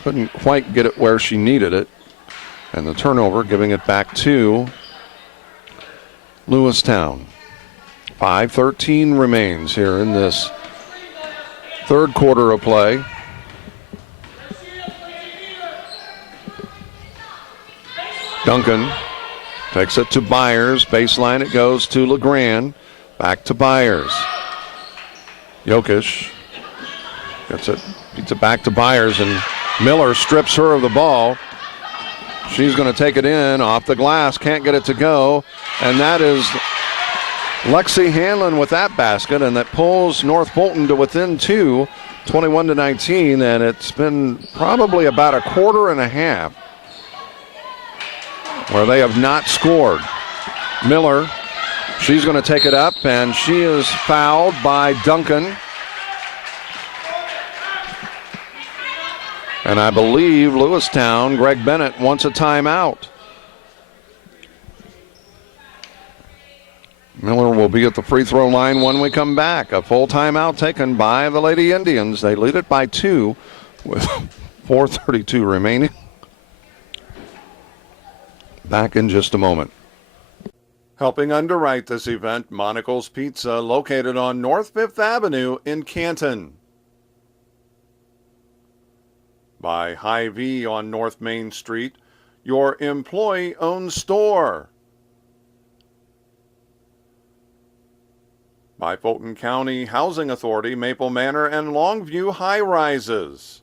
couldn't quite get it where she needed it. And the turnover, giving it back to Lewistown. 5:13 remains here in this third quarter of play. Duncan takes it to Byers. Baseline it goes to LeGrand. Back to Byers. Jokic gets it, beats it back to Byers, and Miller strips her of the ball. She's going to take it in off the glass. Can't get it to go. And that is Lexi Hanlon with that basket, and that pulls North Fulton to within 2, 21-19. And it's been probably about a quarter and a half where they have not scored. Miller, she's going to take it up, and she is fouled by Duncan. And I believe Lewistown, Greg Bennett, wants a timeout. Miller will be at the free throw line when we come back. A full timeout taken by the Lady Indians. They lead it by 2 with 4:32 remaining. Back in just a moment. Helping underwrite this event, Monocle's Pizza, located on North 5th Avenue in Canton. By Hy-Vee on North Main Street, your employee-owned store. By Fulton County Housing Authority, Maple Manor and Longview High Rises.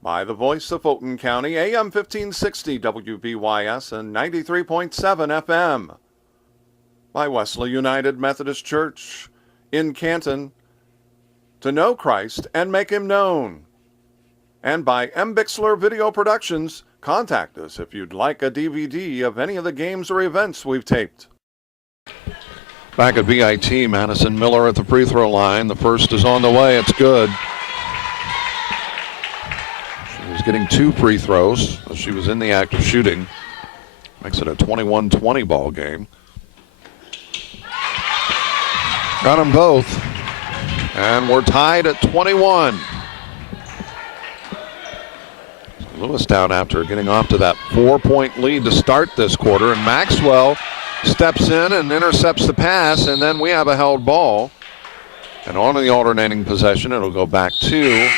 By the voice of Fulton County, AM 1560 WBYS and 93.7 FM. By Wesley United Methodist Church in Canton, to know Christ and make him known. And by MBixler Video Productions, contact us if you'd like a DVD of any of the games or events we've taped. Back at V.I.T, Madison Miller at the free throw line. The first is on the way. It's good. She's getting 2 free throws. She was in the act of shooting. Makes it a 21-20 ball game. Got them both. And we're tied at 21. Lewistown, after getting off to that 4-point lead to start this quarter, and Maxwell steps in and intercepts the pass, and then we have a held ball. And on the alternating possession, it'll go back to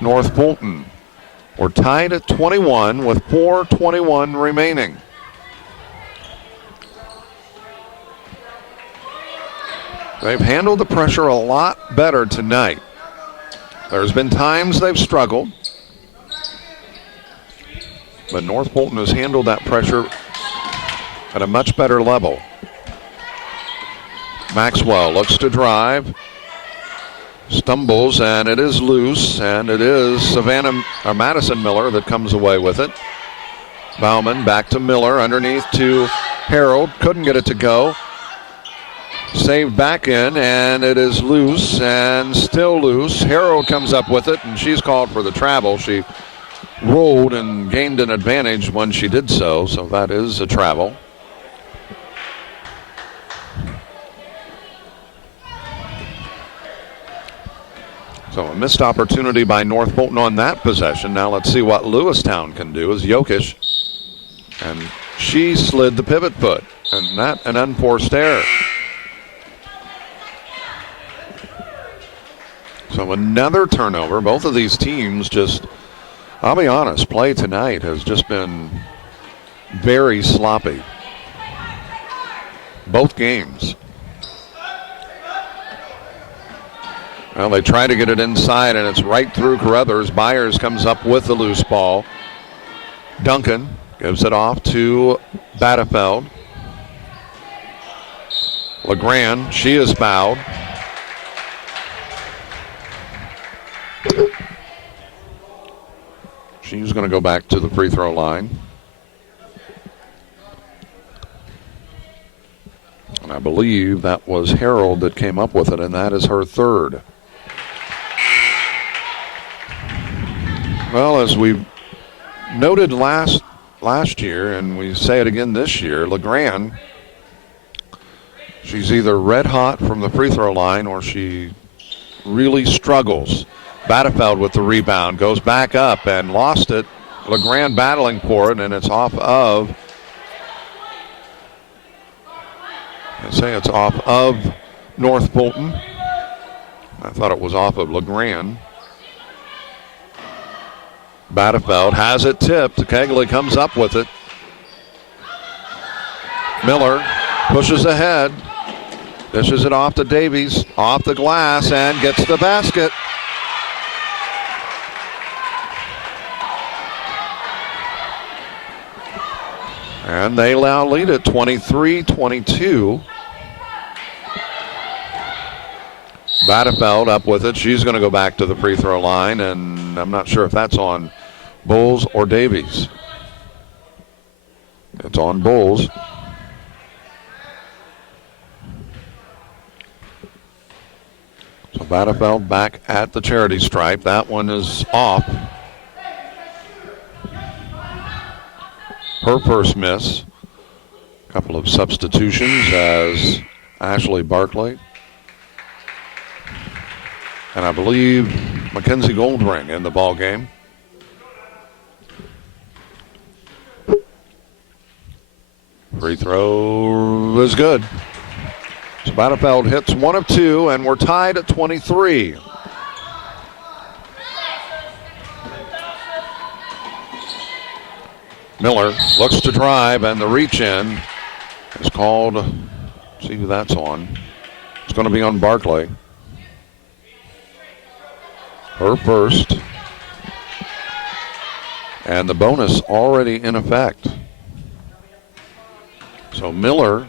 North Fulton. We're tied at 21 with 4:21 remaining. They've handled the pressure a lot better tonight. There's been times they've struggled, but North Fulton has handled that pressure at a much better level. Maxwell looks to drive, stumbles, and it is loose, and it is Madison Miller that comes away with it. Bauman back to Miller, underneath to Harold, couldn't get it to go. Saved back in, and it is loose and still loose. Harold comes up with it, and she's called for the travel. She rolled and gained an advantage when she did so that is a travel. So a missed opportunity by North Fulton on that possession. Now let's see what Lewistown can do as Jokic. And she slid the pivot foot, and that an unforced error. So another turnover. Both of these teams just, I'll be honest, play tonight has just been very sloppy. Both games. Well, they try to get it inside, and it's right through Carruthers. Byers comes up with the loose ball. Duncan gives it off to Battefeld. LeGrand, she is fouled. She's going to go back to the free throw line. And I believe that was Harold that came up with it, and that is her third. Well, as we noted last year, and we say it again this year, LeGrand, she's either red hot from the free throw line or she really struggles. Battefeld with the rebound, goes back up and lost it. LeGrand battling for it, and it's off of, it's off of North Fulton. I thought it was off of LeGrand. Battefeld has it tipped. Kegley comes up with it. Miller pushes ahead. Dishes it off to Davies. Off the glass and gets the basket. And they now lead it 23-22. Battefeld up with it. She's going to go back to the free throw line, and I'm not sure if that's on Bowles or Davies. It's on Bowles. So Battefeld back at the charity stripe. That one is off. Her first miss. A couple of substitutions as Ashley Barkley. And I believe Mackenzie Goldring in the ball game. Free throw is good. So Battefeld hits one of two, and we're tied at 23. Miller looks to drive, and the reach in is called. Let's see who that's on. It's going to be on Barkley. Her first. And the bonus already in effect. So Miller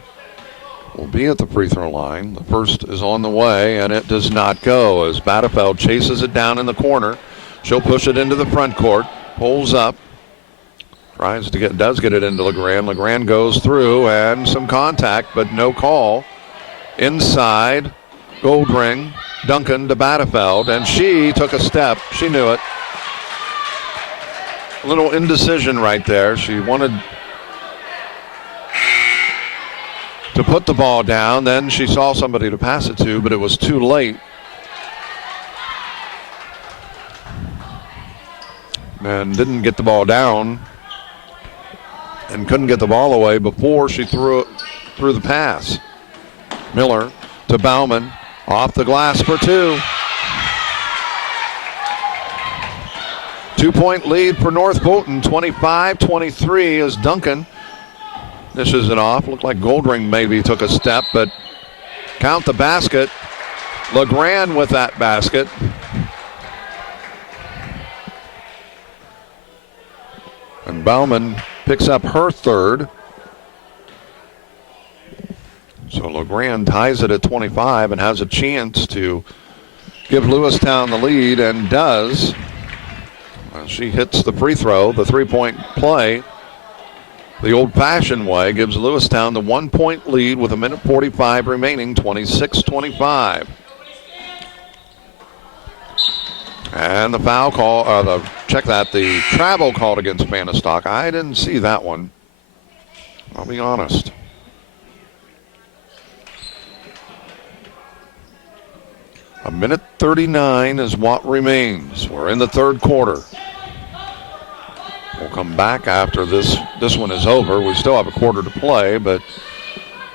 will be at the free throw line. The first is on the way, and it does not go as Battefeld chases it down in the corner. She'll push it into the front court, pulls up, does get it into LeGrand. LeGrand goes through, and some contact, but no call. Inside, Goldring, Duncan to Battefeld, and she took a step. She knew it. A little indecision right there. She wanted to put the ball down. Then she saw somebody to pass it to, but it was too late. And didn't get the ball down and couldn't get the ball away before she threw the pass. Miller to Bauman, off the glass for two. 2-point lead for North Fulton, 25-23 as Duncan dishes it off. Looked like Goldring maybe took a step, but count the basket. LeGrand with that basket. And Bauman picks up her third. So LeGrand ties it at 25 and has a chance to give Lewistown the lead, and does. She hits the free throw, the three-point play. The old-fashioned way gives Lewistown the 1-point lead with 1:45 remaining, 26-25. And the foul call, the travel called against Bannistock. I didn't see that one. I'll be honest. A minute 39 is what remains. We're in the third quarter. We'll come back after this one is over. We still have a quarter to play, but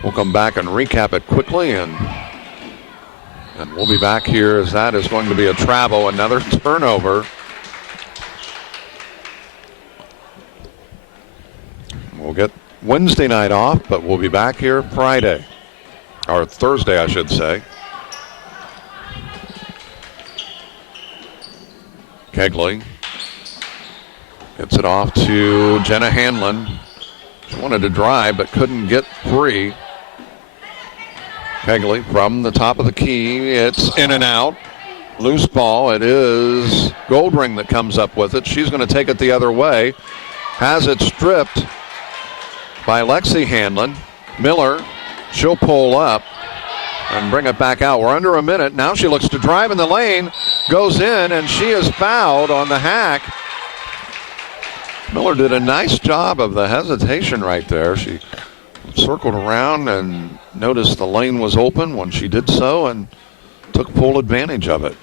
we'll come back and recap it quickly, and we'll be back here as that is going to be a travel, another turnover. We'll get Wednesday night off, but we'll be back here Friday, or Thursday, I should say. Kegley gets it off to Jenna Hanlon. She wanted to drive but couldn't get free. Kegley from the top of the key. It's in and out. Loose ball. It is Goldring that comes up with it. She's going to take it the other way. Has it stripped by Lexi Hanlon. Miller, she'll pull up and bring it back out. We're under a minute. Now she looks to drive in the lane. Goes in, and she is fouled on the hack. Miller did a nice job of the hesitation right there. She circled around and noticed the lane was open when she did so and took full advantage of it.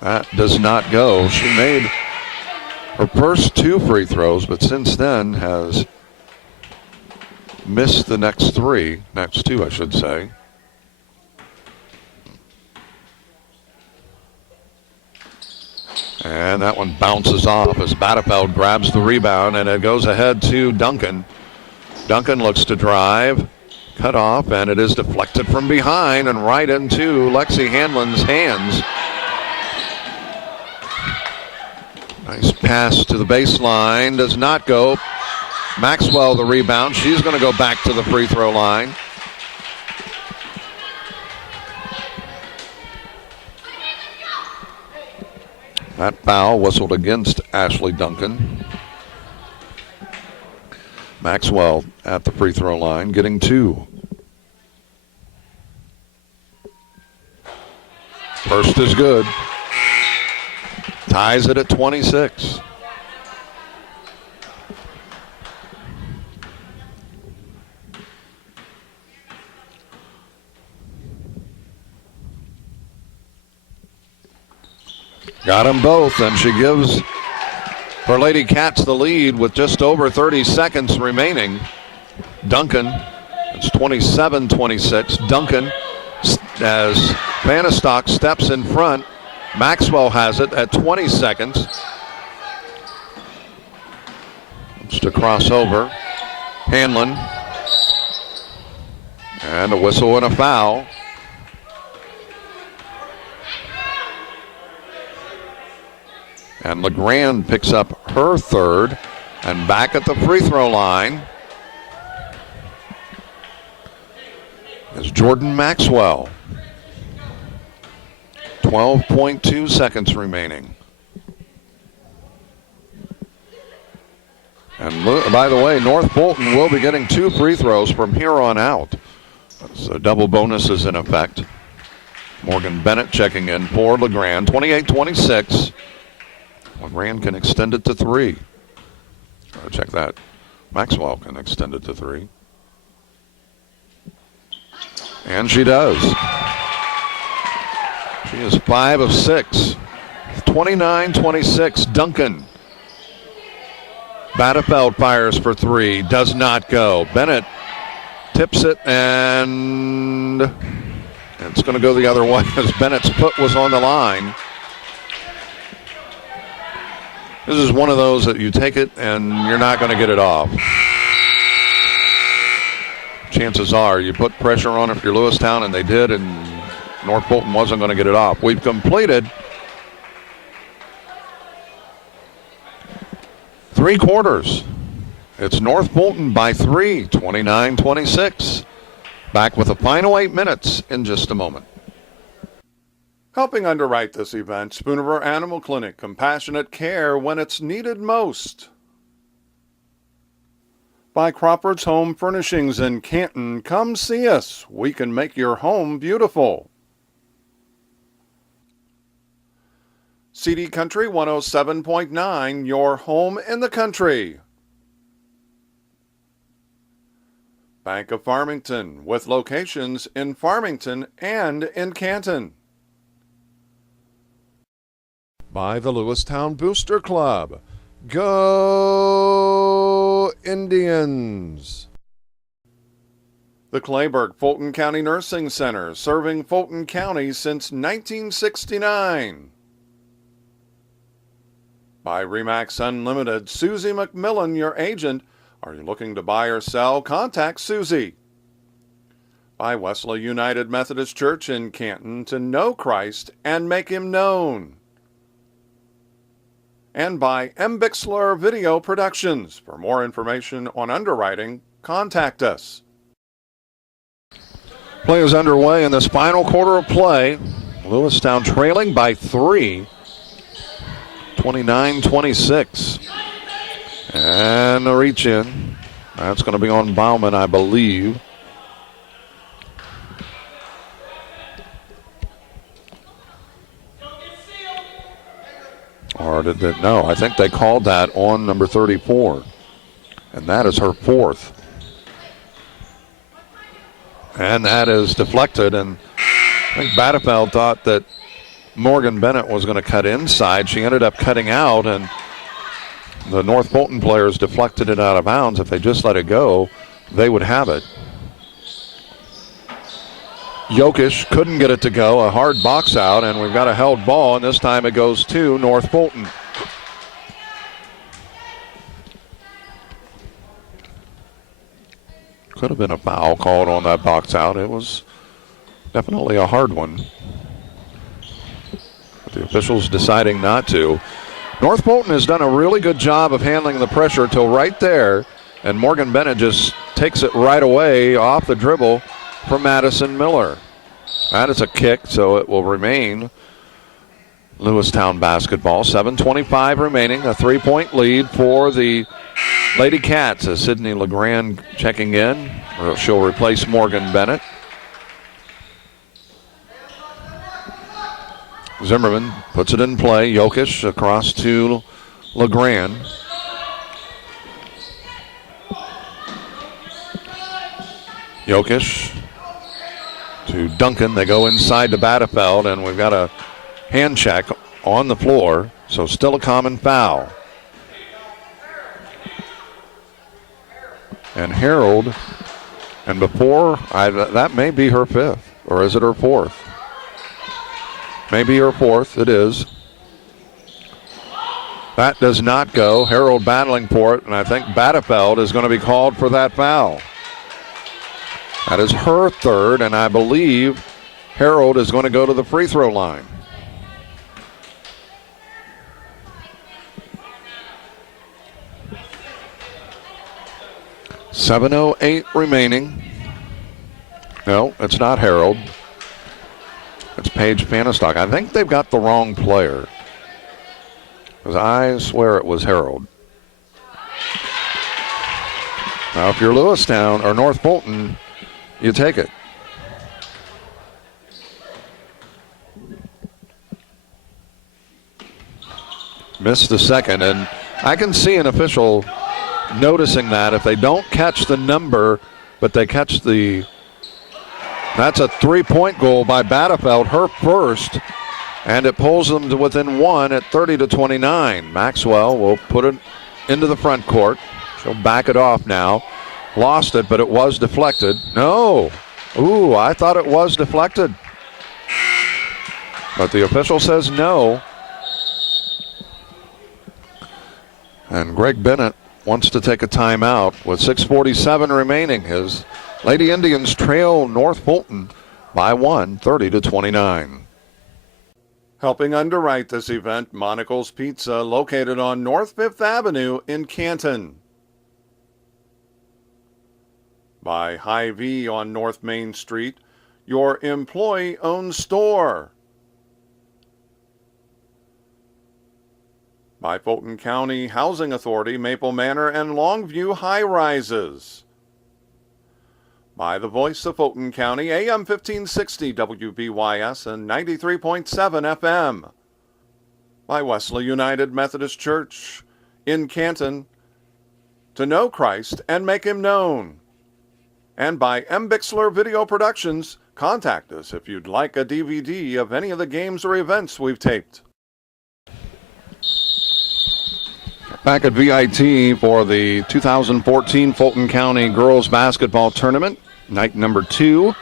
That does not go. She made her first two free throws, but since then has missed the next two, I should say. And that one bounces off as Batefeld grabs the rebound, and it goes ahead to Duncan. Duncan looks to drive, cut off, and it is deflected from behind and right into Lexi Hanlon's hands. Nice pass to the baseline, does not go. Maxwell the rebound. She's going to go back to the free throw line. That foul whistled against Ashley Duncan. Maxwell at the free throw line, getting two. First is good. Ties it at 26. Got them both, and she gives her Lady Cats the lead with just over 30 seconds remaining. Duncan, it's 27-26. Duncan, as Bannistock steps in front. Maxwell has it at 20 seconds. It's to cross over. Hanlon. And a whistle and a foul. And LeGrand picks up her third, and back at the free throw line is Jordan Maxwell. 12.2 seconds remaining. And by the way, North Fulton will be getting two free throws from here on out. So double bonus is in effect. Morgan Bennett checking in for LeGrand. 28-26. LeGrand can extend it to three. Check that. Maxwell can extend it to three. And she does. She is 5 of 6. 29-26. Duncan. Batefeld fires for three. Does not go. Bennett tips it, and it's going to go the other way as Bennett's foot was on the line. This is one of those that you take it and you're not going to get it off. Chances are you put pressure on it if you're Lewistown, and they did, and North Fulton wasn't going to get it off. We've completed 3 quarters. It's North Fulton by 3, 29-26. Back with the final 8 minutes in just a moment. Helping underwrite this event, Spooniver Animal Clinic, compassionate care when it's needed most. By Crawford's Home Furnishings in Canton, come see us. We can make your home beautiful. CD Country 107.9, your home in the country. Bank of Farmington, with locations in Farmington and in Canton. By the Lewistown Booster Club. Go Indians! The Clayburgh Fulton County Nursing Center, serving Fulton County since 1969. By Remax Unlimited, Susie McMillan, your agent. Are you looking to buy or sell? Contact Susie. By Wesley United Methodist Church in Canton, to know Christ and make him known. And by MBixler Video Productions. For more information on underwriting, contact us. Play is underway in this final quarter of play. Lewistown trailing by 3, 29-26. And a reach in. That's going to be on Bauman, I believe. Or did they? No, I think they called that on number 34. And that is her 4th. And that is deflected. And I think Batterfeld thought that Morgan Bennett was going to cut inside. She ended up cutting out, and the North Fulton players deflected it out of bounds. If they just let it go, they would have it. Jokic couldn't get it to go. A hard box out, and we've got a held ball, and this time it goes to North Fulton. Could have been a foul called on that box out. It was definitely a hard one. But the officials deciding not to. North Fulton has done a really good job of handling the pressure till right there, and Morgan Bennett just takes it right away off the dribble for Madison Miller. That is a kick, so it will remain Lewistown basketball. 7:25 remaining, a 3-point lead for the Lady Cats as Sydney LeGrand checking in. She'll replace Morgan Bennett. Zimmerman puts it in play. Jokic across to LeGrand. Jokic to Duncan. They go inside to Batterfeld, and we've got a hand check on the floor, so still a common foul. And Harold, and before, that may be her 5th, or is it her 4th? Maybe her 4th, it is. That does not go. Harold battling for it, and I think Batterfeld is going to be called for that foul. That is her 3rd, and I believe Harold is going to go to the free throw line. .708 remaining. No, it's not Harold. It's Paige Panistock. I think they've got the wrong player, because I swear it was Harold. Now, if you're Lewistown or North Fulton, you take it. Missed the second, and I can see an official noticing that if they don't catch the number, but they catch the... That's a 3-point goal by Batterfeld, her 1st, and it pulls them to within 1 at 30-29. Maxwell will put it into the front court. She'll back it off now. Lost it, but it was deflected. No. Ooh, I thought it was deflected. But the official says no. And Greg Bennett wants to take a timeout with 6:47 remaining. His Lady Indians trail North Fulton by 1, 30-29. Helping underwrite this event, Monocle's Pizza, located on North 5th Avenue in Canton. By Hy-Vee on North Main Street, your employee-owned store. By Fulton County Housing Authority, Maple Manor and Longview High-Rises. By the Voice of Fulton County, AM 1560 WBYS and 93.7 FM. By Wesley United Methodist Church in Canton, to know Christ and make Him known. And by MBixler Video Productions, contact us if you'd like a DVD of any of the games or events we've taped. Back at V.I.T. for the 2014 Fulton County Girls Basketball Tournament, night number 2.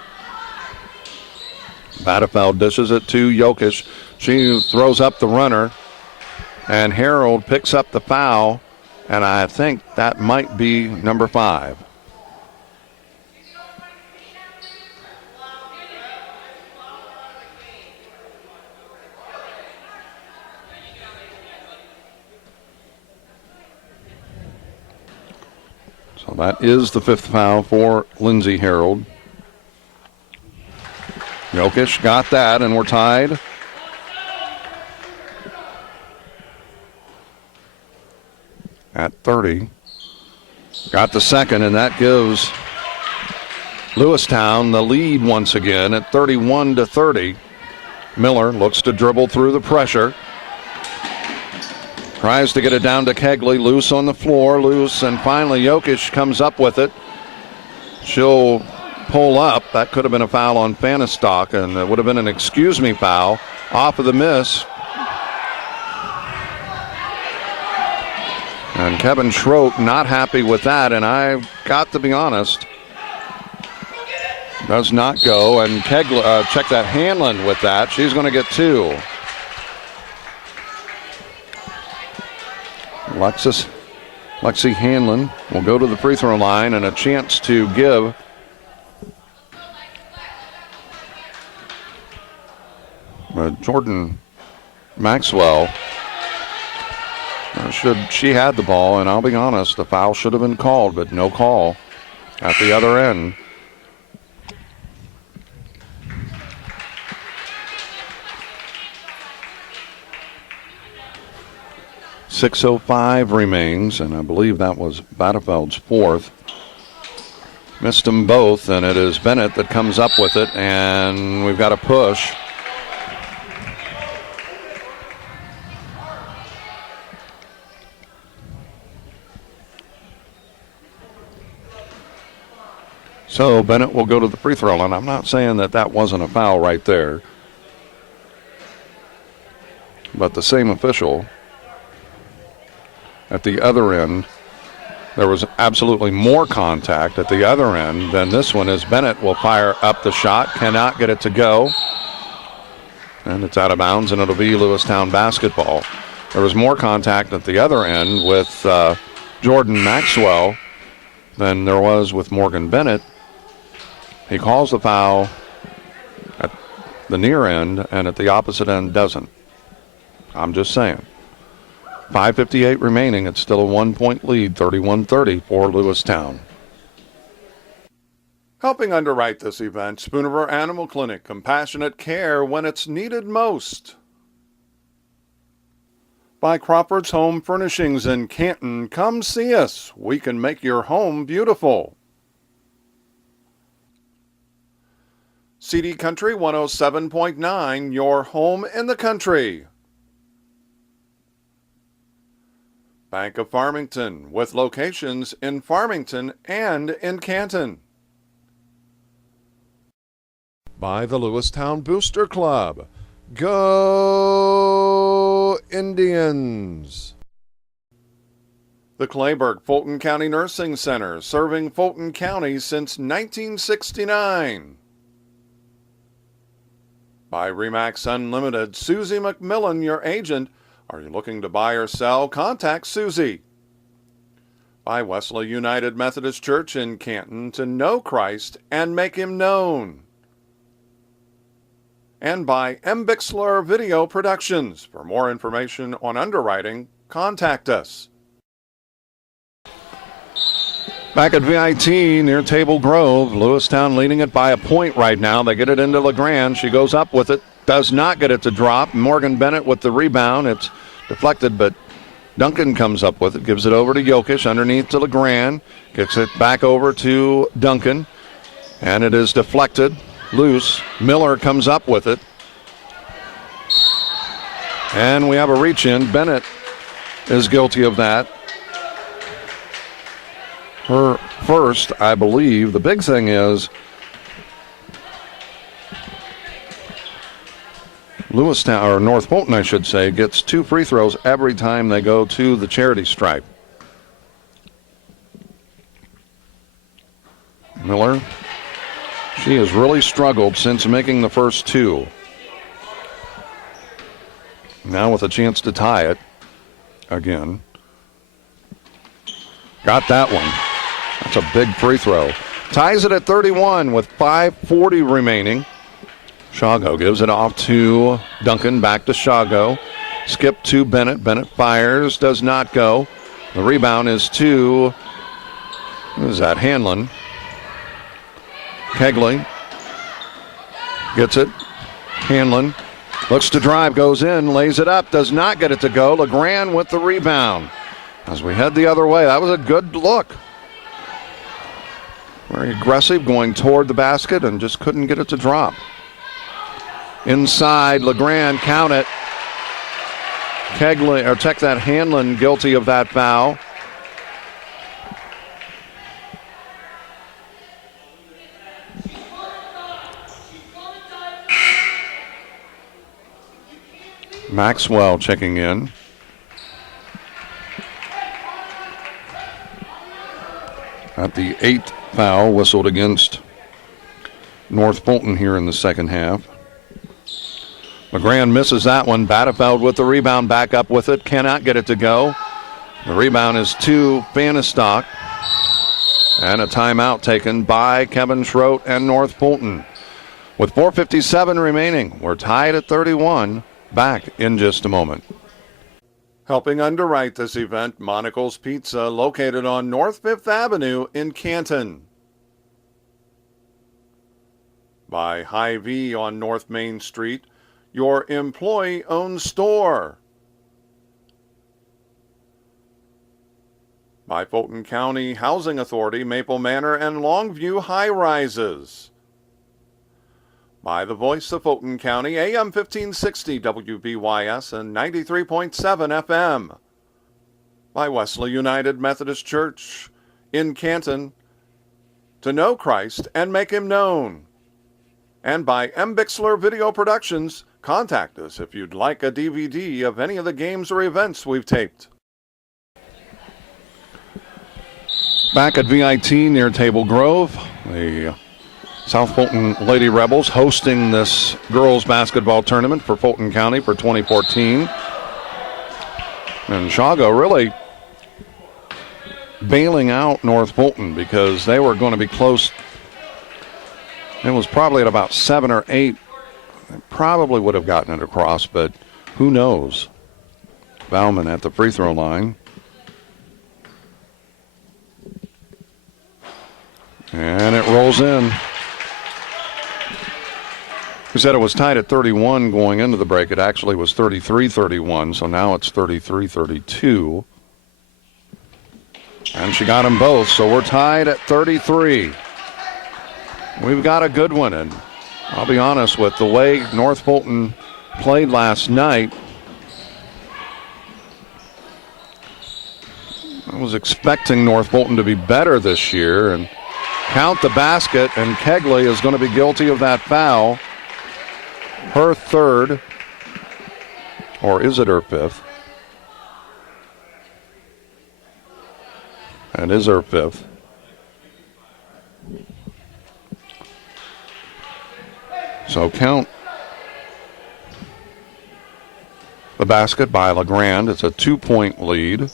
Batterfeld dishes it to Jokic. She throws up the runner, and Harold picks up the foul, and I think that might be number 5. So that is the 5th foul for Lindsay Harold. Jokic got that, and we're tied. At 30. Got the second, and that gives Lewistown the lead once again at 31-30. Miller looks to dribble through the pressure. Tries to get it down to Kegley, loose on the floor, loose, and finally Jokic comes up with it. She'll pull up. That could have been a foul on Fanistock, and it would have been an excuse me foul off of the miss. And Kevin Schroet not happy with that, and I've got to be honest, does not go. And Kegley, check that Hanlon with that. She's going to get 2. Lexi Hanlon will go to the free throw line, and a chance to give Jordan Maxwell. She had the ball, and I'll be honest, the foul should have been called, but no call at the other end. .6:05 remains, and I believe that was Batterfeld's 4th. Missed them both, and it is Bennett that comes up with it, and we've got a push. So Bennett will go to the free throw line. I'm not saying that that wasn't a foul right there, but the same official at the other end, there was absolutely more contact at the other end than this one, as Bennett will fire up the shot, cannot get it to go, and it's out of bounds, and it'll be Lewistown basketball. There was more contact at the other end with Jordan Maxwell than there was with Morgan Bennett. He calls the foul at the near end, and at the opposite end doesn't. I'm just saying. 5:58 remaining. It's still a 1-point lead, 31-30 for Lewistown. Helping underwrite this event, Spooniver Animal Clinic, compassionate care when it's needed most. By Crawford's Home Furnishings in Canton, come see us. We can make your home beautiful. CD Country 107.9, your home in the country. Bank of Farmington, with locations in Farmington and in Canton. By the Lewistown Booster Club. Go Indians! The Clayburgh Fulton County Nursing Center, serving Fulton County since 1969. By Remax Unlimited, Susie McMillan, your agent. Are you looking to buy or sell? Contact Susie. By Wesley United Methodist Church in Canton, to know Christ and make Him known. And by MBixler Video Productions. For more information on underwriting, contact us. Back at V.I.T. near Table Grove, Lewistown leading it by a point right now. They get it into LeGrand. She goes up with it, does not get it to drop. Morgan Bennett with the rebound. It's deflected, but Duncan comes up with it, gives it over to Jokic, underneath to LeGrand, gets it back over to Duncan, and it is deflected, loose. Miller comes up with it, and we have a reach-in. Bennett is guilty of that. Her first, I believe. The big thing is Lewistown, or North Fulton, I should say, gets 2 free throws every time they go to the charity stripe. Miller, she has really struggled since making the first 2. Now with a chance to tie it again. Got that one. That's a big free throw. Ties it at 31 with 5:40 remaining. Shago gives it off to Duncan, back to Shago. Skip to Bennett. Bennett fires, does not go. The rebound is to, who is that, Hanlon. Kegley gets it. Hanlon looks to drive, goes in, lays it up, does not get it to go. LeGrand with the rebound. As we head the other way, that was a good look. Very aggressive, going toward the basket and just couldn't get it to drop. Inside, LeGrand, count it. Kegley, or check that, Hanlon guilty of that foul. Maxwell checking in. At the 8th foul whistled against North Fulton here in the second half. LeGrand misses that one. Battenfeld with the rebound, back up with it, cannot get it to go. The rebound is to Fanistock. And a timeout taken by Kevin Schroet and North Fulton. With 4:57 remaining, we're tied at 31. Back in just a moment. Helping underwrite this event, Monocle's Pizza, located on North 5th Avenue in Canton. By Hy-Vee on North Main Street, your employee-owned store. By Fulton County Housing Authority, Maple Manor and Longview High-Rises. By the voice of Fulton County, AM 1560 WBYS and 93.7 FM. By Wesley United Methodist Church in Canton, to know Christ and make him known. And by MBixler Video Productions, contact us if you'd like a DVD of any of the games or events we've taped. Back at V.I.T. near Table Grove, the South Fulton Lady Rebels hosting this girls basketball tournament for Fulton County for 2014. And Shago really bailing out North Fulton because they were going to be close. It was probably at about 7 or 8. They probably would have gotten it across, but who knows? Bauman at the free throw line. And it rolls in. We said it was tied at 31 going into the break. It actually was 33-31, so now it's 33-32. And she got them both, so we're tied at 33. We've got a good one, and I'll be honest with the way North Fulton played last night. I was expecting North Fulton to be better this year, and count the basket, and Kegley is going to be guilty of that foul. Her third, or is it her 5th? It is her 5th. So count the basket by LeGrand. It's a 2-point lead.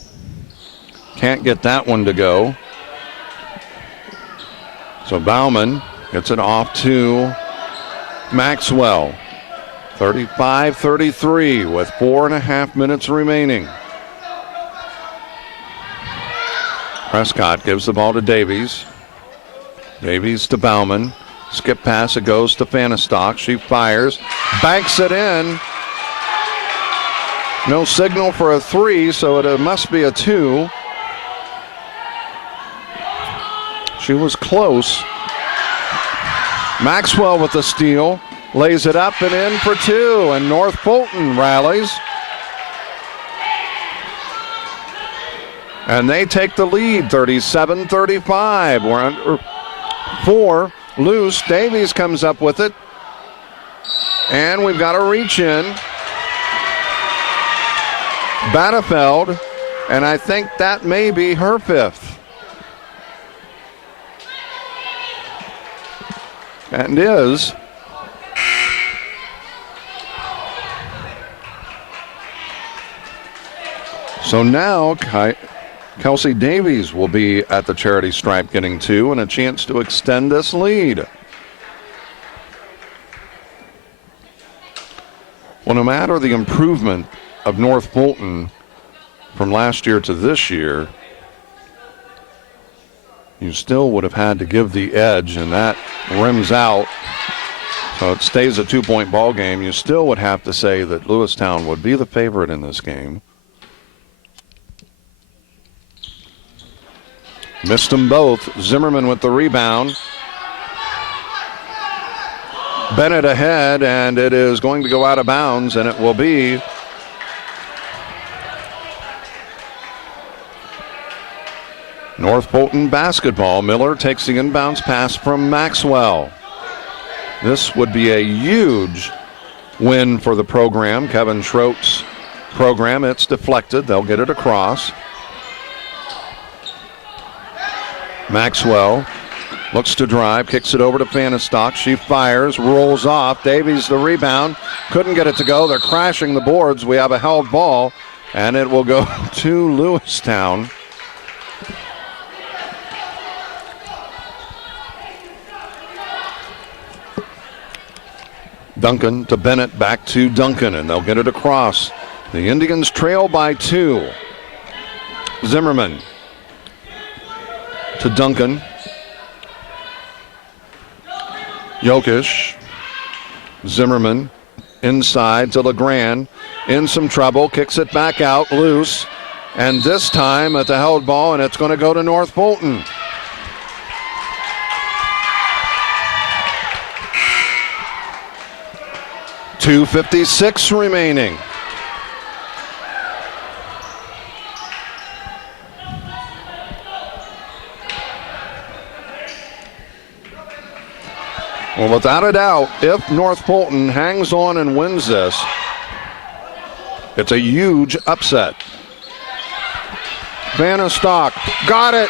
Can't get that one to go. So Bauman gets it off to Maxwell. 35-33 with 4.5 minutes remaining. Prescott gives the ball to Davies. Davies to Bauman. Skip pass, it goes to Fanistock. She fires, banks it in. No signal for a 3, so it must be a 2. She was close. Maxwell with the steal, lays it up and in for 2, and North Fulton rallies. And they take the lead, 37-35. We're under 4, loose. Davies comes up with it. And we've got a reach in. Battefeld, and I think that may be her 5th. And is. So now Kelsey Davies will be at the charity stripe getting 2 and a chance to extend this lead. Well, no matter the improvement of North Fulton from last year to this year, you still would have had to give the edge, and that rims out. So it stays a 2-point ball game. You still would have to say that Lewistown would be the favorite in this game. Missed them both. Zimmerman with the rebound. Bennett ahead, and it is going to go out of bounds, and it will be North Fulton basketball. Miller takes the inbounds pass from Maxwell. This would be a huge win for the program. Kevin Schroep's program. It's deflected. They'll get it across. Maxwell looks to drive, kicks it over to Fanistock. She fires, rolls off. Davies the rebound. Couldn't get it to go. They're crashing the boards. We have a held ball, and it will go to Lewistown. Duncan to Bennett, back to Duncan, and they'll get it across. The Indians trail by 2. Zimmerman to Duncan. Jokic. Zimmerman inside to LeGrand. In some trouble, kicks it back out, loose. And this time at the held ball, and it's going to go to North Fulton. .256 remaining. Well, without a doubt, if North Fulton hangs on and wins this, it's a huge upset. Vanastock got it.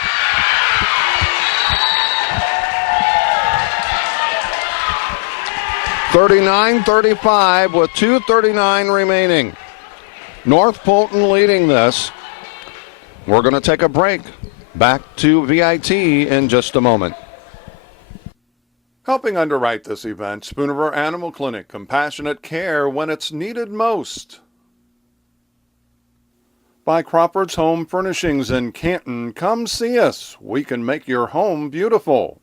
.39-35 with 2:39 remaining. North Fulton leading this. We're going to take a break. Back to V.I.T. in just a moment. Helping underwrite this event, Spooniver Animal Clinic, compassionate care when it's needed most. By Crawford's Home Furnishings in Canton, come see us. We can make your home beautiful.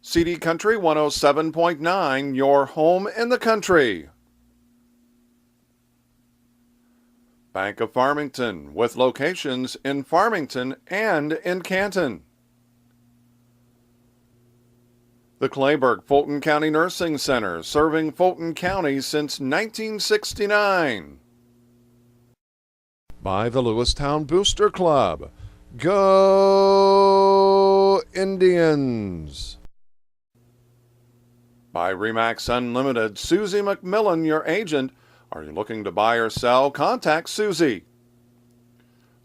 CD Country 107.9, your home in the country. Bank of Farmington, with locations in Farmington and in Canton. The Clayburgh Fulton County Nursing Center, serving Fulton County since 1969. By the Lewistown Booster Club. Go Indians! By Remax Unlimited, Susie McMillan, your agent. Are you looking to buy or sell? Contact Susie.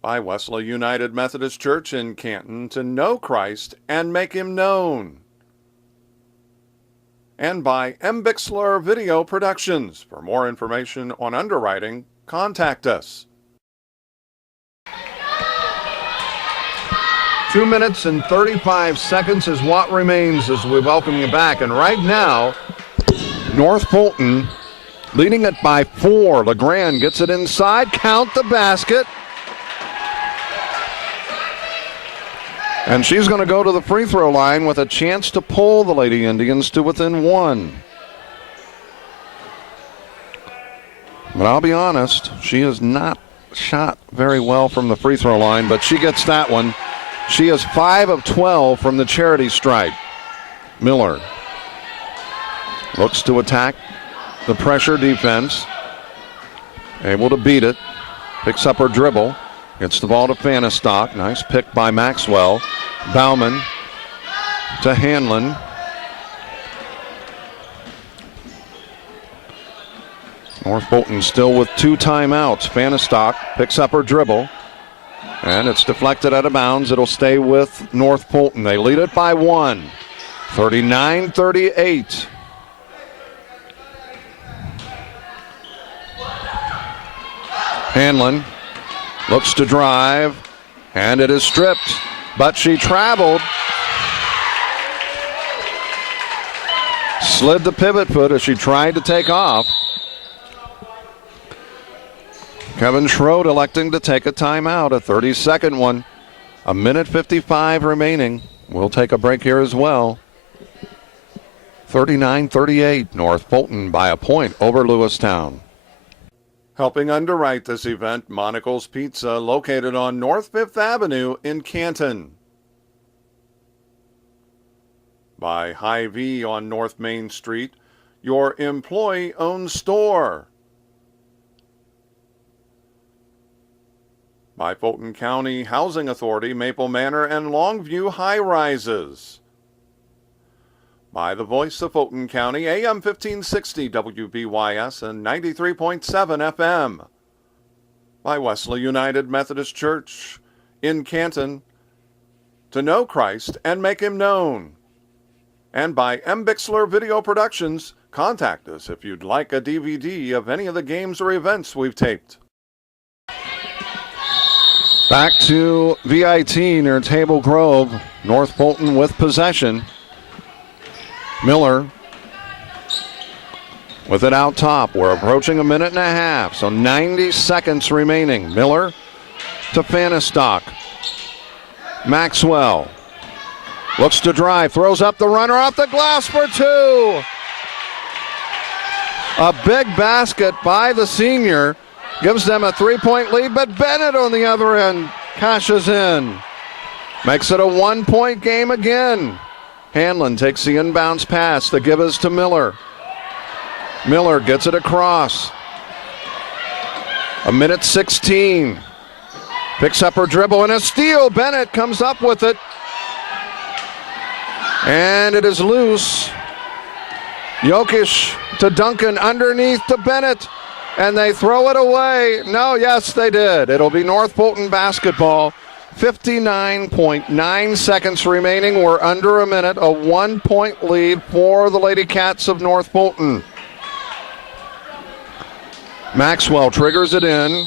By Wesley United Methodist Church in Canton, to know Christ and make him known. And by MBixler Video Productions. For more information on underwriting, contact us. 2 minutes and 35 seconds is what remains as we welcome you back. And right now, North Fulton leading it by 4. LeGrand gets it inside. Count the basket. And she's going to go to the free throw line with a chance to pull the Lady Indians to within one. But I'll be honest, she has not shot very well from the free throw line, but she gets that one. She is 5 of 12 from the charity stripe. Miller looks to attack the pressure defense. Able to beat it. Picks up her dribble. Gets the ball to Fanistock. Nice pick by Maxwell. Bauman to Hanlon. North Fulton still with 2 timeouts. Fanistock picks up her dribble. And it's deflected out of bounds. It'll stay with North Fulton. They lead it by 1. 39-38. Hanlon looks to drive, and it is stripped, but she traveled. Slid the pivot foot as she tried to take off. Kevin Schroed electing to take a timeout, a 30-second one. 1:55 remaining. We'll take a break here as well. 39-38, North Fulton by a point over Lewistown. Helping underwrite this event, Monocle's Pizza, located on North 5th Avenue in Canton. By Hy-Vee on North Main Street, your employee-owned store. By Fulton County Housing Authority, Maple Manor and Longview High Rises. By the voice of Fulton County, AM 1560 WBYS and 93.7 FM. By Wesley United Methodist Church in Canton, to know Christ and make him known. And by MBixler Video Productions, contact us if you'd like a DVD of any of the games or events we've taped. Back to V.I.T. near Table Grove. North Fulton with possession. Miller with it out top. We're approaching a minute and a half, so 90 seconds remaining. Miller to Fanistock. Maxwell looks to drive, throws up the runner off the glass for 2. A big basket by the senior gives them a 3-point lead, but Bennett on the other end cashes in. Makes it a 1-point game again. Hanlon takes the inbounds pass. The give is to Miller. Miller gets it across. 1:16. Picks up her dribble and a steal. Bennett comes up with it. And it is loose. Jokic to Duncan, underneath to Bennett. And they throw it away. No, yes, they did. It'll be North Fulton basketball. 59.9 seconds remaining. We're under a minute. A 1-point lead for the Lady Cats of North Fulton. Maxwell triggers it in.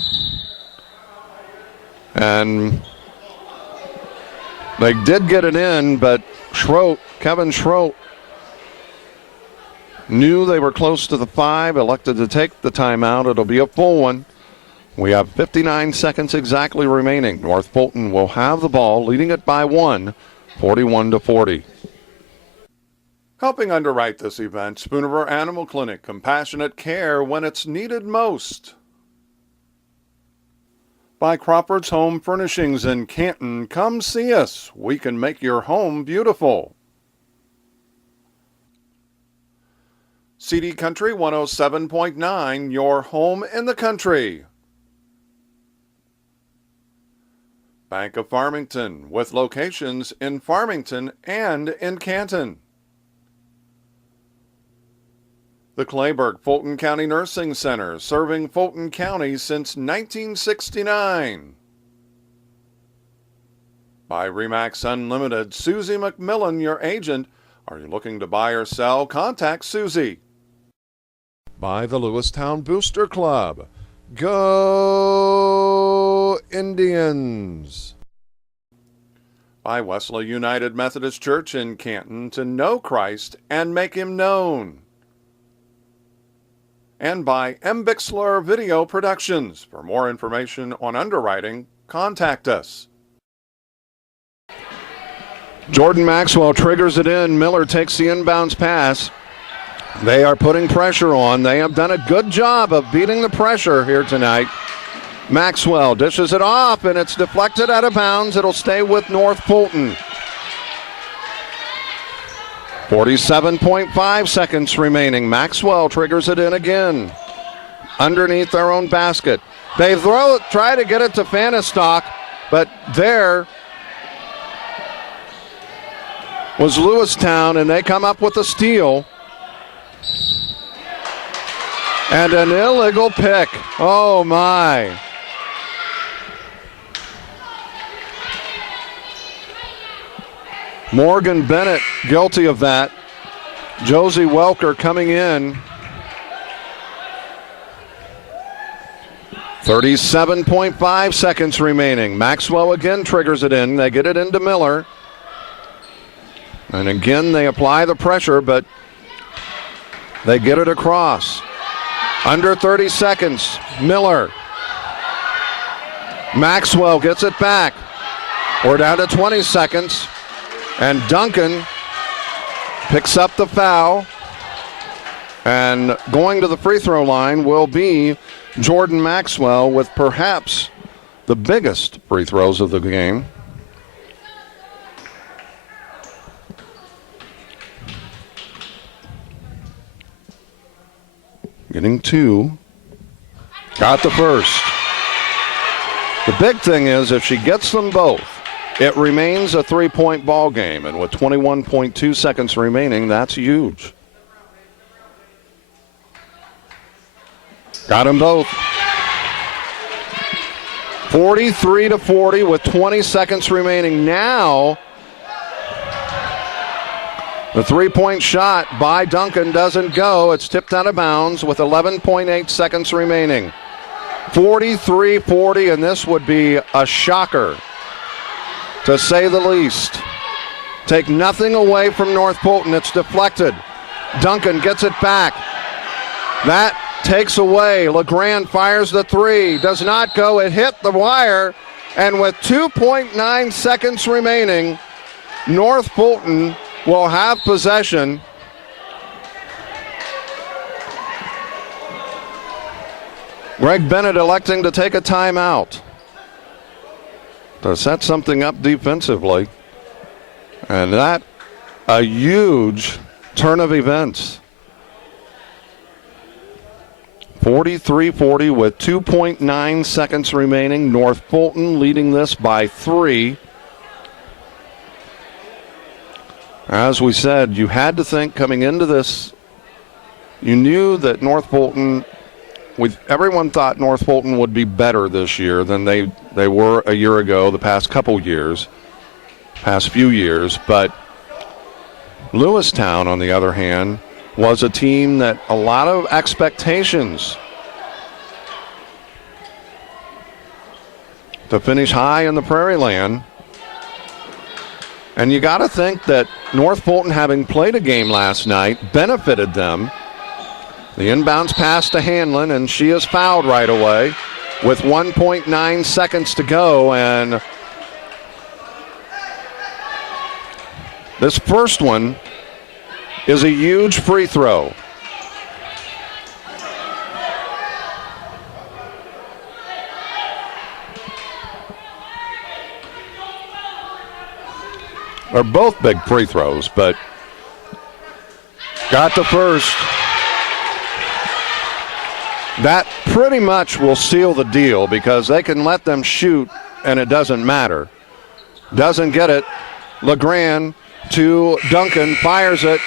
And they did get it in, but Kevin Schroet, knew they were close to the 5, elected to take the timeout. It'll be a full one. We have 59 seconds exactly remaining. North Fulton will have the ball, leading it by 1, 41-40. Helping underwrite this event, Spooniver Animal Clinic, compassionate care when it's needed most. By Crawford's Home Furnishings in Canton, come see us. We can make your home beautiful. CD Country 107.9, your home in the country. Bank of Farmington, with locations in Farmington and in Canton. The Clayburgh Fulton County Nursing Center, serving Fulton County since 1969. By Remax Unlimited, Susie McMillan, your agent. Are you looking to buy or sell? Contact Susie. By the Lewistown Booster Club. Go Indians! By Wesley United Methodist Church in Canton, to know Christ and make him known. And by MBixler Video Productions. For more information on underwriting, contact us. Jordan Maxwell triggers it in. Miller takes the inbounds pass. They are putting pressure on. They have done a good job of beating the pressure here tonight. Maxwell dishes it off, and it's deflected out of bounds. It'll stay with North Fulton. 47.5 seconds remaining. Maxwell triggers it in again. Underneath their own basket. They try to get it to Fanistock, but there was Lewistown, and they come up with a steal. And an illegal pick. Oh, my. Morgan Bennett guilty of that. Josie Welker coming in. 37.5 seconds remaining. Maxwell again triggers it in. They get it into Miller. And again, they apply the pressure, but they get it across. Under 30 seconds. Miller. Maxwell gets it back. We're down to 20 seconds. And Duncan picks up the foul. And going to the free throw line will be Jordan Maxwell with perhaps the biggest free throws of the game. Getting two. Got the first. The big thing is if she gets them both, it remains a three-point ball game. And with 21.2 seconds remaining, that's huge. Got them both. 43-40 with 20 seconds remaining. Now, the three-point shot by Duncan doesn't go. It's tipped out of bounds with 11.8 seconds remaining. 43-40, and this would be a shocker, to say the least. Take nothing away from North Fulton. It's deflected. Duncan gets it back. That takes away. LeGrand fires the three. Does not go. It hit the wire. And with 2.9 seconds remaining, North Fulton will have possession. Greg Bennett electing to take a timeout to set something up defensively. And that, a huge turn of events. 43-40 with 2.9 seconds remaining. North Fulton leading this by 3. As we said, you had to think coming into this, you knew that North Fulton, everyone thought North Fulton would be better this year than they were a year ago, the past few years. But Lewistown, on the other hand, was a team that a lot of expectations to finish high in the Prairie Land. And you got to think that North Fulton, having played a game last night, benefited them. The inbounds pass to Hanlon, and she is fouled right away with 1.9 seconds to go. And this first one is a huge free throw. They're both big free throws, but got the first. That pretty much will seal the deal because they can let them shoot and it doesn't matter. Doesn't get it. LeGrand to Duncan, fires it,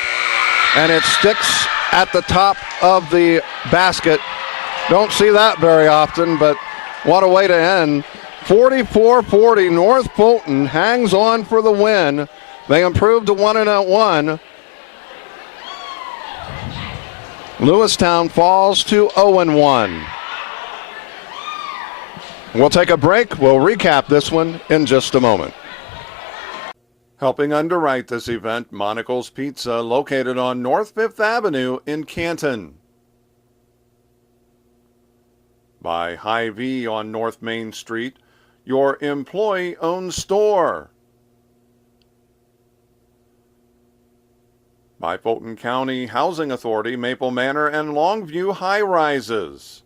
and it sticks at the top of the basket. Don't see that very often, but what a way to end. 44-40, North Fulton hangs on for the win. They improved to 1-1. Lewistown falls to 0-1. We'll take a break. We'll recap this one in just a moment. Helping underwrite this event, Monocle's Pizza, located on North 5th Avenue in Canton. By Hy-Vee on North Main Street, your employee-owned store. by Fulton County Housing Authority, Maple Manor and Longview High Rises.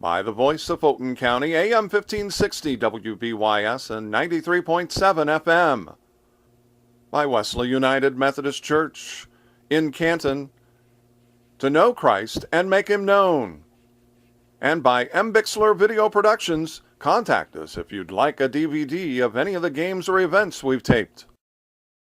By the Voice of Fulton County, AM 1560 WBYS and 93.7 FM. By Wesley United Methodist Church in Canton, to know Christ and make Him known. And by MBixler Video Productions. Contact us if you'd like a DVD of any of the games or events we've taped.